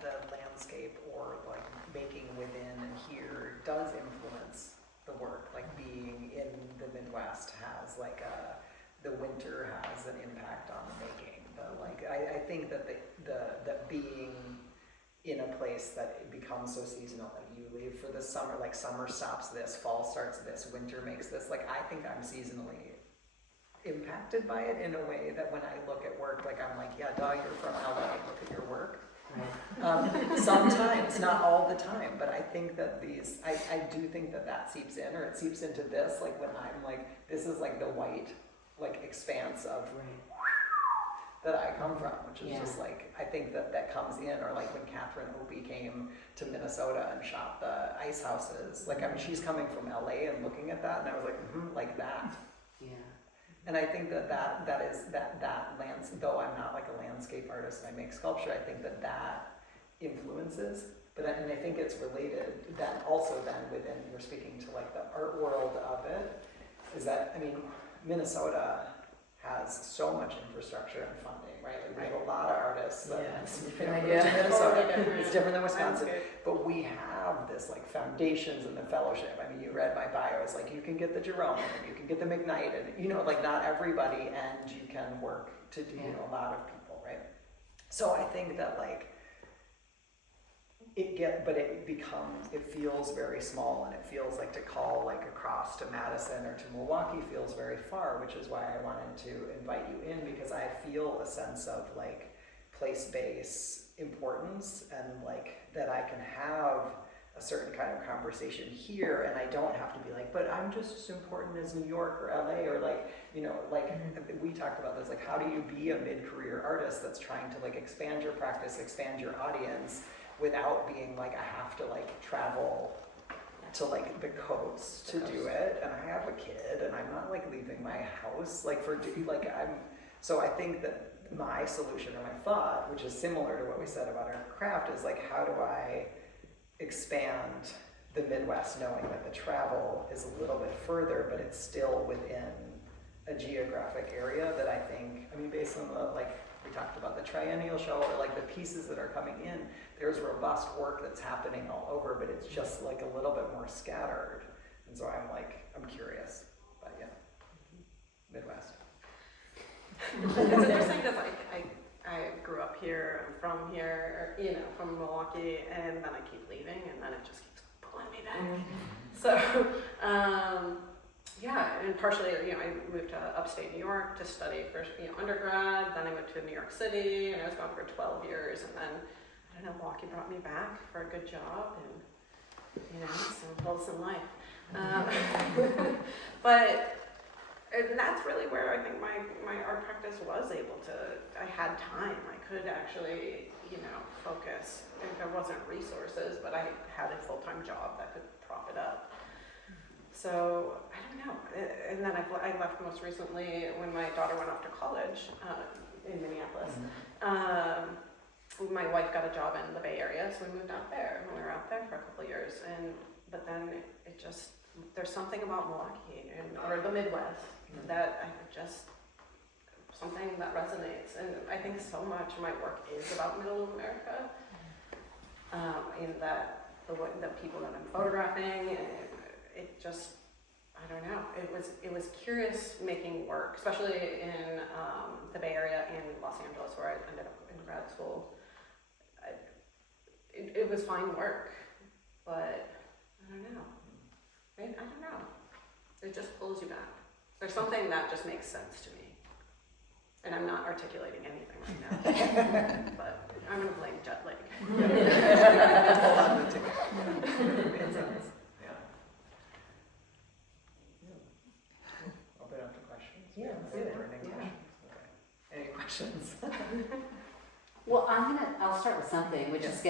the landscape, or like making within and here, does influence the work. Like being in the Midwest has like the winter has an impact on the making. I think that that being in a place that it becomes so seasonal, that you leave for the summer, like summer stops this, fall starts this, winter makes this, like I think I'm seasonally impacted by it in a way that when I look at work, like I'm like, yeah, duh, you're from LA, look at your work. Right. Sometimes, not all the time, but I think that I do think that seeps in, or it seeps into this, like when I'm like, this is like the white, like expanse of that I come from, which is just like, I think that comes in, or like when Catherine Opie came to Minnesota and shot the ice houses, like, I mean, she's coming from LA and looking at that, and I was like, like that. Yeah. And I think that lands, though I'm not like a landscape artist and I make sculpture, I think that influences, and I think it's related then also then within, you're speaking to like the art world of it, is that, I mean, Minnesota has so much infrastructure and funding, right? Like, we have a lot of artists that it's a move different to idea. Minnesota. It's different than Wisconsin. But we have this like foundations and the fellowship. I mean, you read my bio, it's like you can get the Jerome and you can get the McKnight, and you know, like not everybody, and you can work to do, you know, a lot of people, right? So I think that like it feels very small, and it feels like to call like across to Madison or to Milwaukee feels very far, which is why I wanted to invite you in, because I feel a sense of like place-based importance, and like that I can have a certain kind of conversation here, and I don't have to be like, but I'm just as important as New York or LA, or like, you know, like we talked about this, like how do you be a mid-career artist that's trying to like expand your practice, expand your audience without being like, I have to like travel to like the coast to do it, and I have a kid, and I'm not like leaving my house like for like so I think that my solution or my thought, which is similar to what we said about our craft, is like, how do I expand the Midwest, knowing that the travel is a little bit further, but it's still within a geographic area that I think, I mean, based on the, like, we talked about the triennial show, or like the pieces that are coming in, there's robust work that's happening all over, but it's just like a little bit more scattered. And so I'm like, I'm curious, but yeah, Midwest. It's interesting because I grew up here, I'm from here, you know, from Milwaukee, and then I keep leaving, and then it just keeps pulling me back. So, yeah, and partially, you know, I moved to upstate New York to study for, you know, undergrad, then I went to New York City, and I was gone for 12 years, and then, I don't know, Milwaukee brought me back for a good job, and, you know, some wholesome life. But, and that's really where I think my art practice was able to, I had time, I could actually, you know, focus. And there wasn't resources, but I had a full-time job that could prop it up. So, I don't know. And then I left most recently when my daughter went off to college in Minneapolis. My wife got a job in the Bay Area, so we moved out there. And we were out there for a couple of years. But then it just, there's something about Milwaukee or the Midwest that I just, something that resonates. And I think so much of my work is about Middle America, in that the people that I'm photographing, and it just, I don't know, it was curious making work, especially in the Bay Area and Los Angeles, where I ended up in grad school. It was fine work, but I don't know. I don't know. It just pulls you back. There's something that just makes sense to me. And I'm not articulating anything right now. But I'm going to blame jet lag. Hold on to ticket. Makes sense. Yeah. Open up to questions. Yeah, let's do it. Burning questions. Okay. Any questions? Well, I'll start with something, which is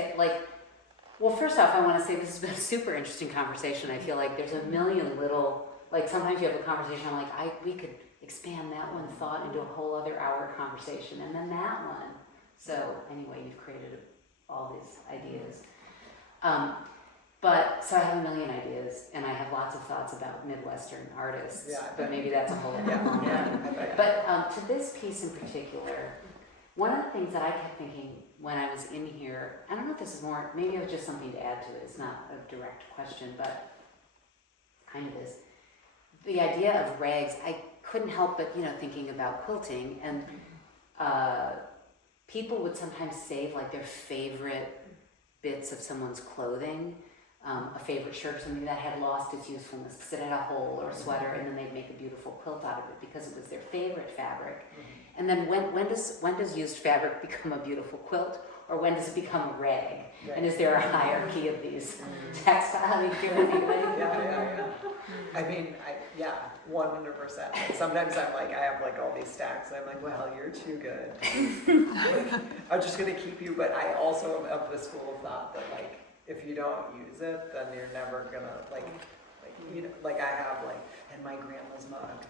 well, first off, I want to say this has been a super interesting conversation. I feel like there's a million little, like sometimes you have a conversation, I'm like, we could expand that one thought into a whole other hour conversation, and then that one. So anyway, you've created all these ideas. But, so I have a million ideas, and I have lots of thoughts about Midwestern artists, Yeah, but maybe that's a whole other Yeah. But to this piece in particular, one of the things that I kept thinking when I was in here, I don't know if this is more, maybe it was just something to add to it, it's not a direct question, but kind of is. The idea of rags, I couldn't help but, you know, thinking about quilting, and people would sometimes save like their favorite bits of someone's clothing, a favorite shirt or something that had lost its usefulness because it had a hole or a sweater, and then they'd make a beautiful quilt out of it because it was their favorite fabric. And then when does used fabric become a beautiful quilt, or when does it become a rag? Right. And is there a hierarchy of these textiles? Yeah. I mean, 100%. Sometimes I'm like, I have like all these stacks, and I'm like, well, you're too good. I'm just gonna keep you, but I also am of the school of thought that like, if you don't use it, then you're never gonna you know, like I have like, and my grandma's mug,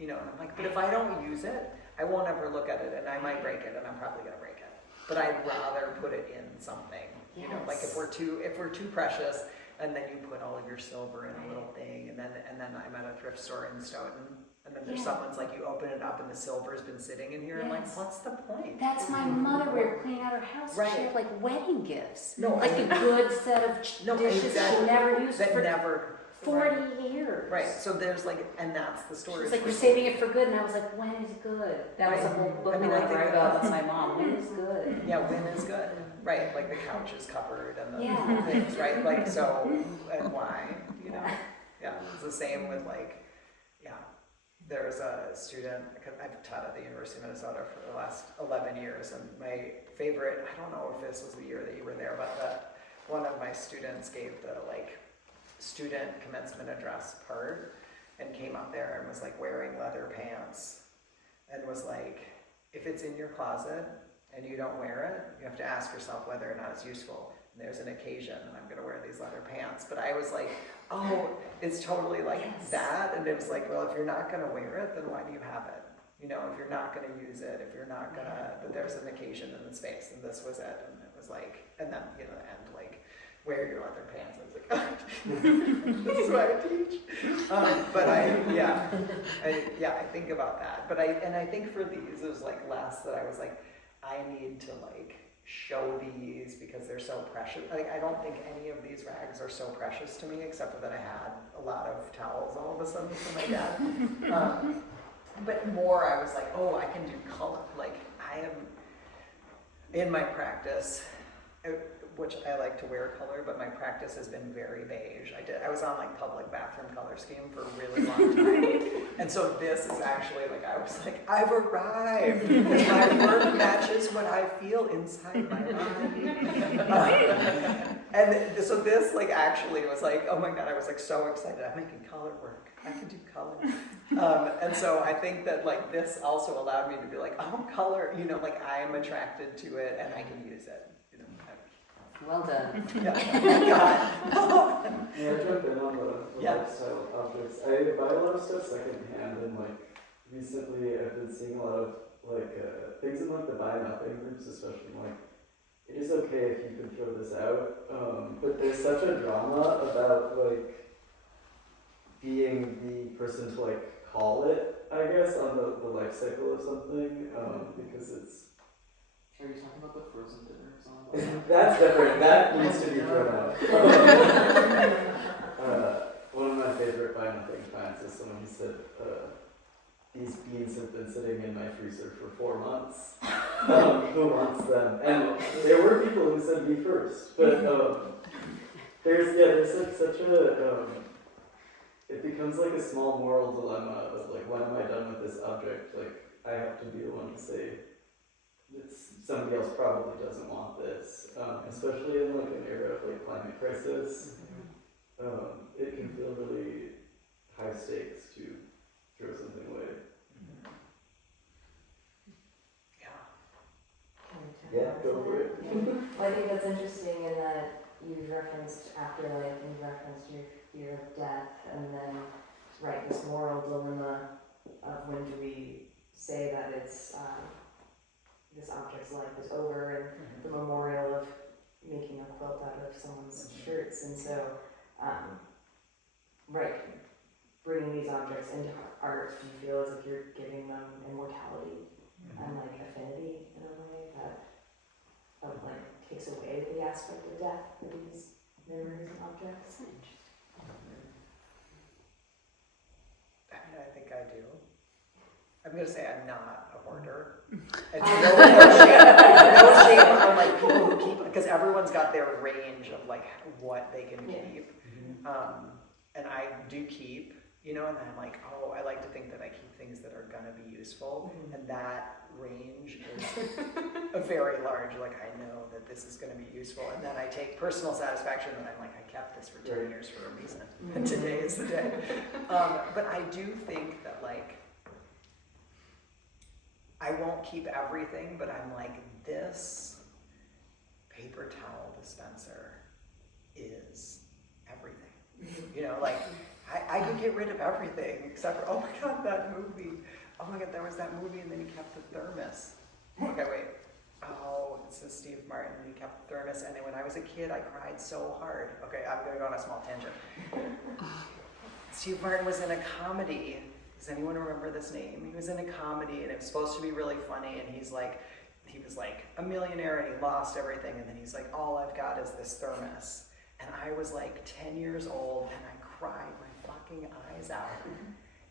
you know, and I'm like, but if I don't use it, I won't ever look at it, and I might break it, and I'm probably gonna break it. But I'd rather put it in something, you know, like if we're too precious, and then you put all of your silver in a little thing, and then I'm at a thrift store in Stoughton, and then there's someone's like, you open it up and the silver's been sitting in here. I'm like, what's the point? That's my mother. We were cleaning out her house. Right. She had like wedding gifts, No, like a good set of dishes exactly. she never used That for never 40 years. Right. So there's like, and that's the story. She's like, we're saving it for good, and I was like, when is good? That was a whole book I wrote about my mom. When is good? Yeah, when is good? Right, like the couch is covered and the things, right? Like, so, and why, you know? Yeah, it's the same with like, there's a student, I've taught at the University of Minnesota for the last 11 years, and my favorite, I don't know if this was the year that you were there, but one of my students gave the like student commencement address part and came up there and was like wearing leather pants and was like, if it's in your closet and you don't wear it, you have to ask yourself whether or not it's useful. And there's an occasion and I'm gonna wear these leather pants. But I was like, oh, it's totally like that. And it was like, well, if you're not gonna wear it, then why do you have it? You know, if you're not gonna use it, if you're not gonna, but there's an occasion in the space, and this was it. And it was like, and then, you know, the end, like, wear your leather pants. I was like, oh, this is what I teach. But I think about that. But I think for these, it was like less that I was like, I need to like show these because they're so precious. Like, I don't think any of these rags are so precious to me, except for that I had a lot of towels all of a sudden from my dad. But more, I was like, oh, I can do color. Like, I am, in my practice, which I like to wear color, but my practice has been very beige. I was on like public bathroom color scheme for a really long time. And so this is actually like, I was like, I've arrived. My work matches what I feel inside my body. And so this like actually was like, oh my God, I was like so excited. I'm making color work. I can do color. And so I think that like this also allowed me to be like, oh, color, you know, like I am attracted to it and I can use it. Well done. Yeah. God. Yeah, I jump in on the lifestyle objects. I buy a lot of stuff secondhand, and like recently I've been seeing a lot of like things in like the buy nothing groups, especially like it is okay if you can throw this out, but there's such a drama about like being the person to like call it, I guess, on the life cycle of something, because it's. Are you talking about the frozen dinner song? That's different. That needs to be thrown out. One of my favorite buy nothing finds is someone who said, these beans have been sitting in my freezer for 4 months. Who wants them? And there were people who said me first. But there's like such a, it becomes like a small moral dilemma of like, when am I done with this object? Like, I have to be the one to say, somebody else probably doesn't want this, especially in like an era of like climate crisis. It can feel really high stakes to throw something away. Yeah, go for it. Well, I think that's interesting in that you've referenced afterlife and you've referenced your fear of death, and then this moral dilemma of when do we say that it's this object's life is over, and the memorial of making a quilt out of someone's shirts. And so, bringing these objects into art, do you feel as if you're giving them immortality and like affinity in a way that takes away the aspect of death for these memories and objects? I mean, I think I do. I'm going to say I'm not a hoarder. And no shame on like people who keep, because everyone's got their range of like what they can keep. And I do keep, you know, and I'm like, oh, I like to think that I keep things that are going to be useful. And that range is a very large, like I know that this is going to be useful. And then I take personal satisfaction that I'm like, I kept this for 10 years for a reason. And today is the day. But I do think that like, I won't keep everything, but I'm like, this paper towel dispenser is everything. You know, like, I could get rid of everything except for, oh my God, that movie. Oh my God, there was that movie, and then he kept the thermos. Okay, wait. Oh, it's a Steve Martin, and he kept the thermos. And then when I was a kid, I cried so hard. Okay, I'm going to go on a small tangent. Steve Martin was in a comedy. Does anyone remember this name? He was in a comedy, and it was supposed to be really funny, and he was like a millionaire, and he lost everything, and then he's like, all I've got is this thermos. And I was like 10 years old, and I cried my fucking eyes out.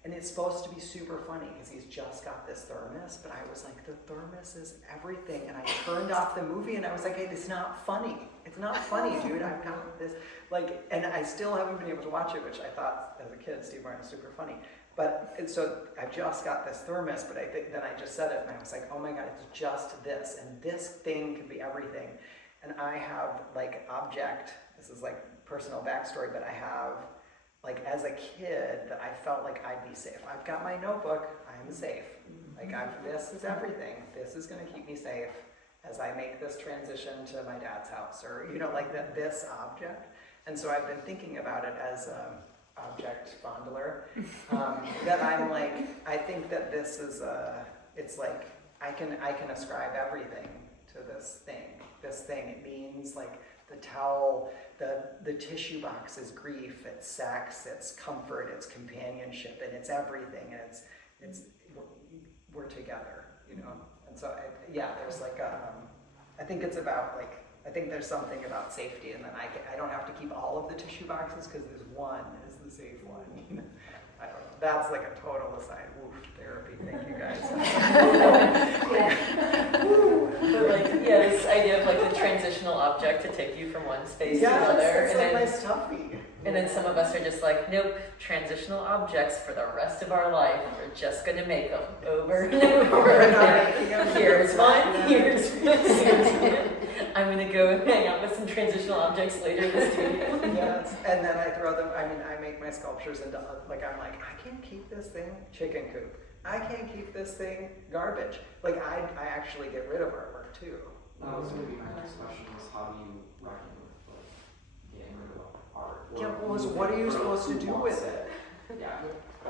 And it's supposed to be super funny, because he's just got this thermos, but I was like, the thermos is everything, and I turned off the movie, and I was like, hey, it's not funny. It's not funny, dude. I've got this, like, and I still haven't been able to watch it, which I thought, as a kid, Steve Martin's super funny. But, and so I just got this thermos, but I think then I just said it, and I was like, oh my God, it's just this, and this thing could be everything. And I have like this is like personal backstory, but I have like as a kid that I felt like I'd be safe. I've got my notebook, I'm safe. Like this is everything. This is gonna keep me safe as I make this transition to my dad's house, or like this object. And so I've been thinking about it as object fondler. That I'm like, I think that this is it's like I can ascribe everything to this thing. This thing, it means like the towel, the tissue box is grief, it's sex, it's comfort, it's companionship, and it's everything. And it's we're together, And so there's like I think it's about like, I think there's something about safety, and then I don't have to keep all of the tissue boxes because there's one is the safe one. I don't know. That's like a total aside. Woof, therapy. Thank you guys. But like, this idea of like the transitional object to take you from one space to another, it's like my stuffy. And then some of us are just like, nope, transitional objects for the rest of our life. We're just going to make them over and over again. Here's one, here's one, here's one. I'm going to go hang out with some transitional objects later this week. Yes, and then I throw them, I make my sculptures into, like, I'm like, I can't keep this thing chicken coop. I can't keep this thing garbage. Like, I actually get rid of artwork too. That was going to be my next question, was how do you reckon with like, getting rid of art? Yeah, well, so what are you supposed to do with it? Yeah.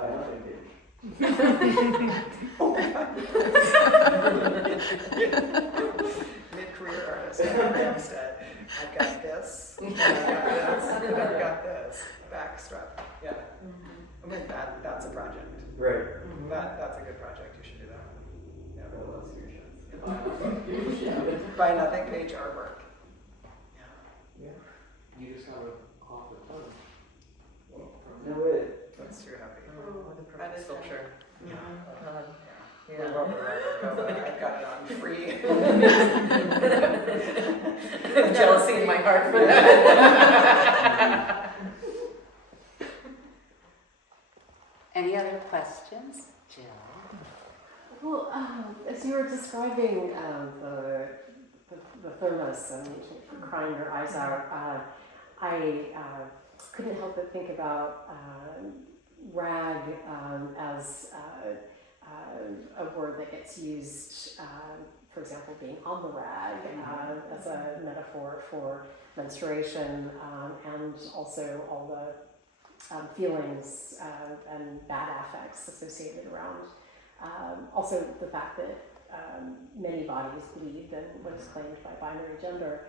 Nothing, dude. Mid-career artist, Emmett Ramstad. I've got this, I've got this, I've got this. Backstrap. Yeah. I mean, that's a project. Right. That's a good project. You should do that. Yeah. Well, that's your chance. Yeah. Buy nothing page artwork. Yeah. You just gotta off the tongue. No, wait. That's too heavy. Or the perfect sculpture. Yeah. Yeah. I've got it on free. Jealousy in my heart for that. Any other questions? Jill? Well, as you were describing the thermos and crying your eyes out, I couldn't help but think about rag as a word that gets used, for example, being on the rag as a metaphor for menstruation, and also all the feelings and bad affects associated around. Also the fact that many bodies bleed than what is claimed by binary gender,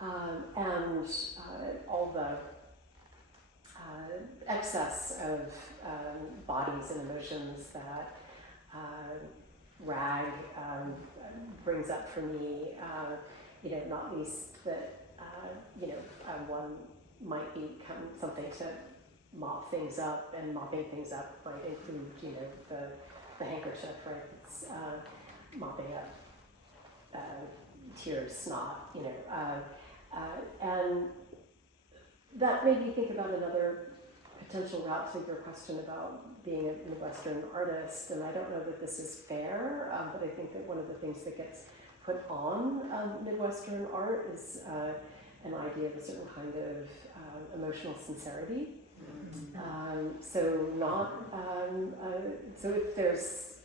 and all the excess of bodies and emotions that rag brings up for me, not least that one might become something to mop things up, and mopping things up might include, the handkerchief, right? It's mopping up tears, snot, and that made me think about another potential route to your question about being a Midwestern artist, and I don't know that this is fair, but I think that one of the things that gets put on Midwestern art is an idea of a certain kind of emotional sincerity. So if there's,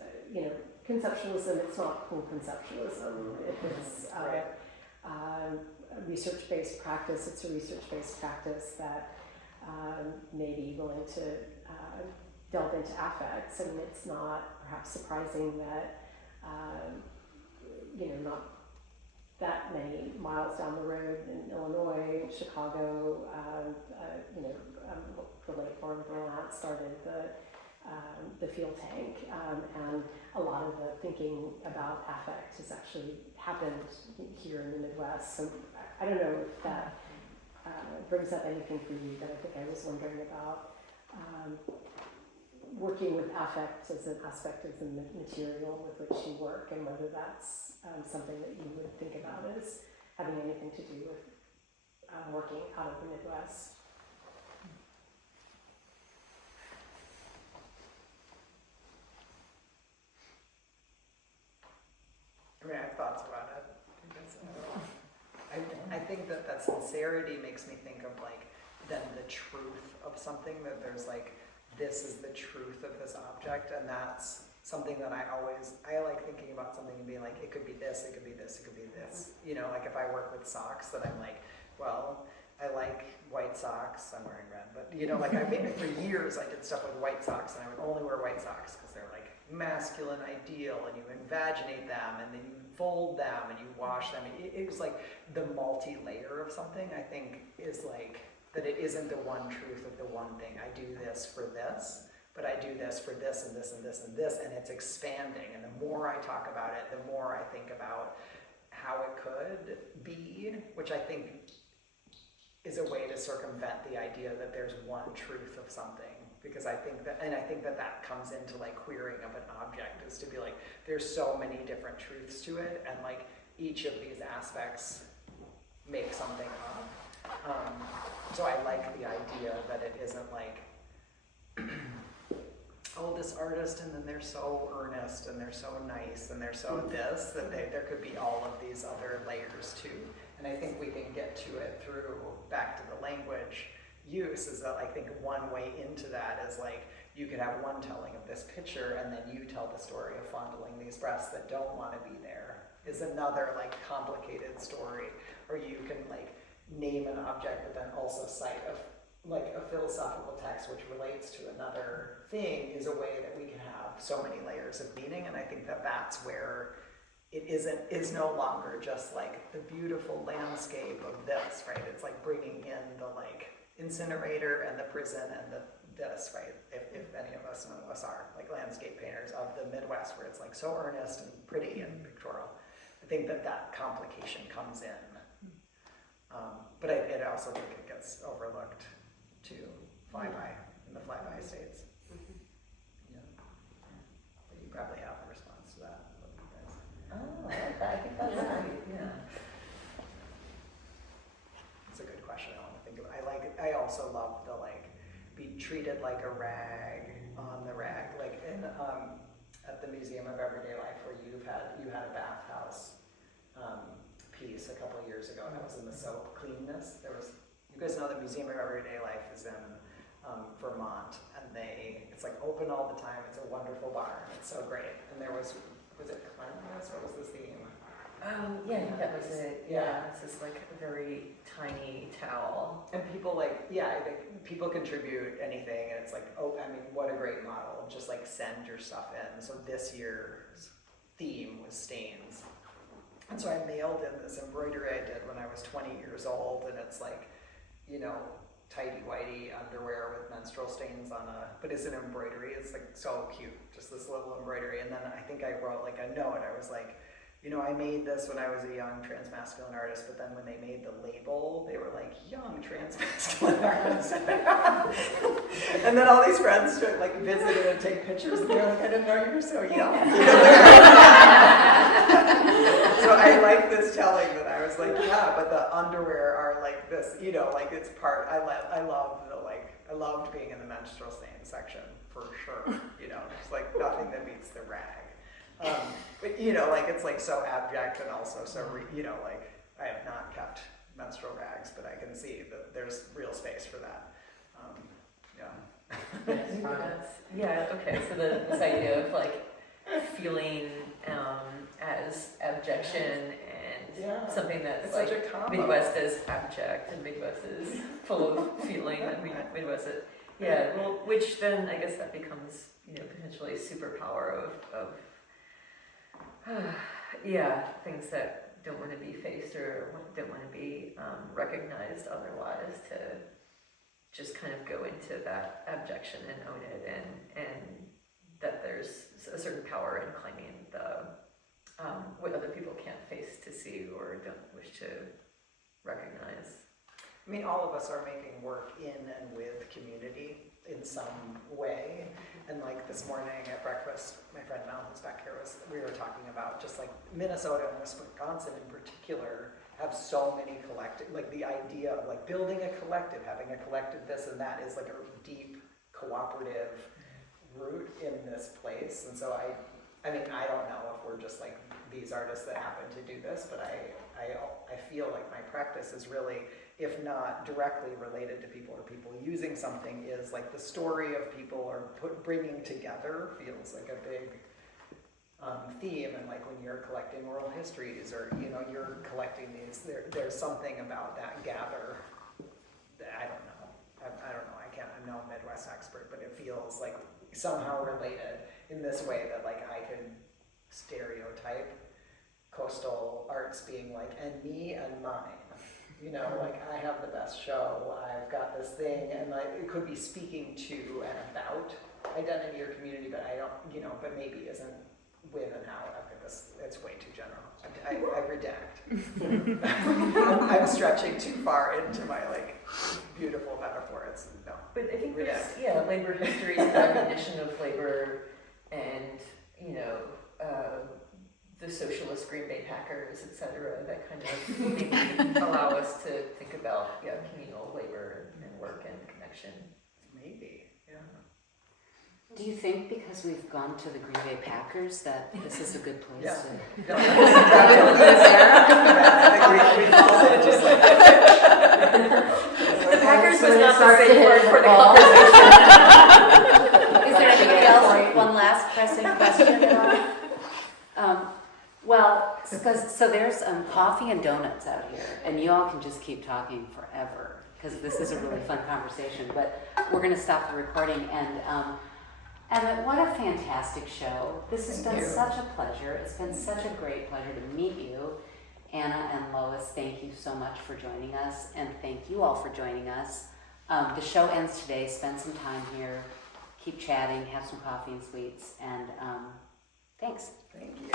conceptualism, it's not cool conceptualism. If it's a research-based practice, it's a research-based practice that may be willing to delve into affects. I mean, it's not perhaps surprising that, not that many miles down the road in Illinois, Chicago, the late Lauren Berlant started the fuel tank, and a lot of the thinking about affect has actually happened here in the Midwest. So I don't know if that brings up anything for you, but I think I was wondering about working with affect as an aspect of the material with which you work, and whether that's something that you would think about as having anything to do with working out of the Midwest. I mean, I have thoughts about it. I think that sincerity makes me think of like then the truth of something, that there's like, this is the truth of this object, and that's something that I like thinking about something and being like, it could be this, it could be this, it could be this. You know, like if I work with socks, that I'm like, well, I like white socks, I'm wearing red, but you know, like for years I did stuff with white socks, and I would only wear white socks because they're like masculine ideal, and you invaginate them, and then you fold them, and you wash them. It was like the multi-layer of something, I think, is like, that it isn't the one truth of the one thing. I do this for this, but I do this for this and this and this and this, and it's expanding. And the more I talk about it, the more I think about how it could be, which I think is a way to circumvent the idea that there's one truth of something. Because I think that comes into like queering of an object, is to be like, there's so many different truths to it, and like each of these aspects make something up. So I like the idea that it isn't like, oh, this artist, and then they're so earnest, and they're so nice, and they're so this, that there could be all of these other layers too. And I think we can get to it through, back to the language use, is that I think one way into that is like, you could have one telling of this picture, and then you tell the story of fondling these breasts that don't want to be there, is another like complicated story. Or you can like name an object, but then also cite like a philosophical text which relates to another thing, is a way that we can have so many layers of meaning. And I think that that's where it is no longer just like the beautiful landscape of this, right? It's like bringing in the like incinerator and the prison and this, right? If any of us, none of us are like landscape painters of the Midwest, where it's like so earnest and pretty and pictorial. I think that complication comes in. But I also think it gets overlooked to flyby in the flyby states. Yeah. But you probably have a response to that. What do you guys? Oh, I like that. I think that's right. Yeah. It's a good question. I want to think of. I also love the like be treated like a rag on the rag, like in at the Museum of Everyday Life, where you had a bathhouse piece a couple of years ago, and that was in the soap cleanness. You guys know the Museum of Everyday Life is in Vermont, and it's like open all the time. It's a wonderful bar, and it's so great. And there was it cleanliness? What was the theme? Yeah, I think that was it. Yeah, it's this like very tiny towel. And people people contribute anything, and it's like, oh, I mean, what a great model. Just like send your stuff in. So this year's theme was stains. And so I mailed in this embroidery I did when I was 20 years old, and it's like, you know, tighty-whitey underwear with menstrual stains on but it's an embroidery. It's like so cute, just this little embroidery. And then I think I wrote like a note. I was like, you know, I made this when I was a young transmasculine artist, but then when they made the label, they were like, young transmasculine artist. And then all these friends started like visiting and take pictures, and they're like, I didn't know you were so young. So I like this telling that I was like, yeah, but the underwear are like this, you know, like it's part. I loved being in the menstrual stain section for sure. You know, it's like nothing that beats the rag. But you know, like it's like so abject, and also so you know, like I have not kept menstrual rags, but I can see that there's real space for that. Yeah. Okay. So this idea of like feeling as abjection and something that's it's like such a combo. Midwest is abject and Midwest is full of feeling, and Midwest is well, which then I guess that becomes, you know, potentially a superpower of things that don't want to be faced or don't want to be recognized otherwise, to just kind of go into that abjection and own it, and that there's a certain power in claiming the what other people can't face to see or don't wish to recognize. I mean, all of us are making work in and with community in some way. And like this morning at breakfast, my friend Mel, who's back here, we were talking about just like Minnesota and Wisconsin in particular have so many collective, like the idea of like building a collective, having a collective this and that is like a deep cooperative root in this place. And so I mean, I don't know if we're just like these artists that happen to do this, but I feel like my practice is really, if not directly related to people or people using something, is like the story of people or bringing together feels like a big theme. And like when you're collecting oral histories, or you're collecting these, there's something about that gather that I don't know. I don't know. I'm no Midwest expert, but it feels like somehow related in this way that like I can stereotype coastal arts being like, and me and mine. Like I have the best show, I've got this thing, and like it could be speaking to and about identity or community, but I don't, but maybe isn't with and out. I've got this, it's way too general. I redact. I'm stretching too far into my like beautiful metaphor. It's no. But I think there's, redact. labor histories and recognition of labor, and the socialist Green Bay Packers, etc., that kind of maybe allow us to think about communal labor and work and connection. Maybe, yeah. Do you think because we've gone to the Green Bay Packers that this is a good place Yeah. to... The Packers was not the safe word for the conversation. Is there anybody else? One last pressing question at all? Well, so there's coffee and donuts out here, and you all can just keep talking forever, because this is a really fun conversation, but we're going to stop the recording. And Emmett, what a fantastic show. This has been such a pleasure. It's been such a great pleasure to meet you. Anna and Lois, thank you so much for joining us, and thank you all for joining us. The show ends today. Spend some time here. Keep chatting, have some coffee and sweets, and thanks. Thank you.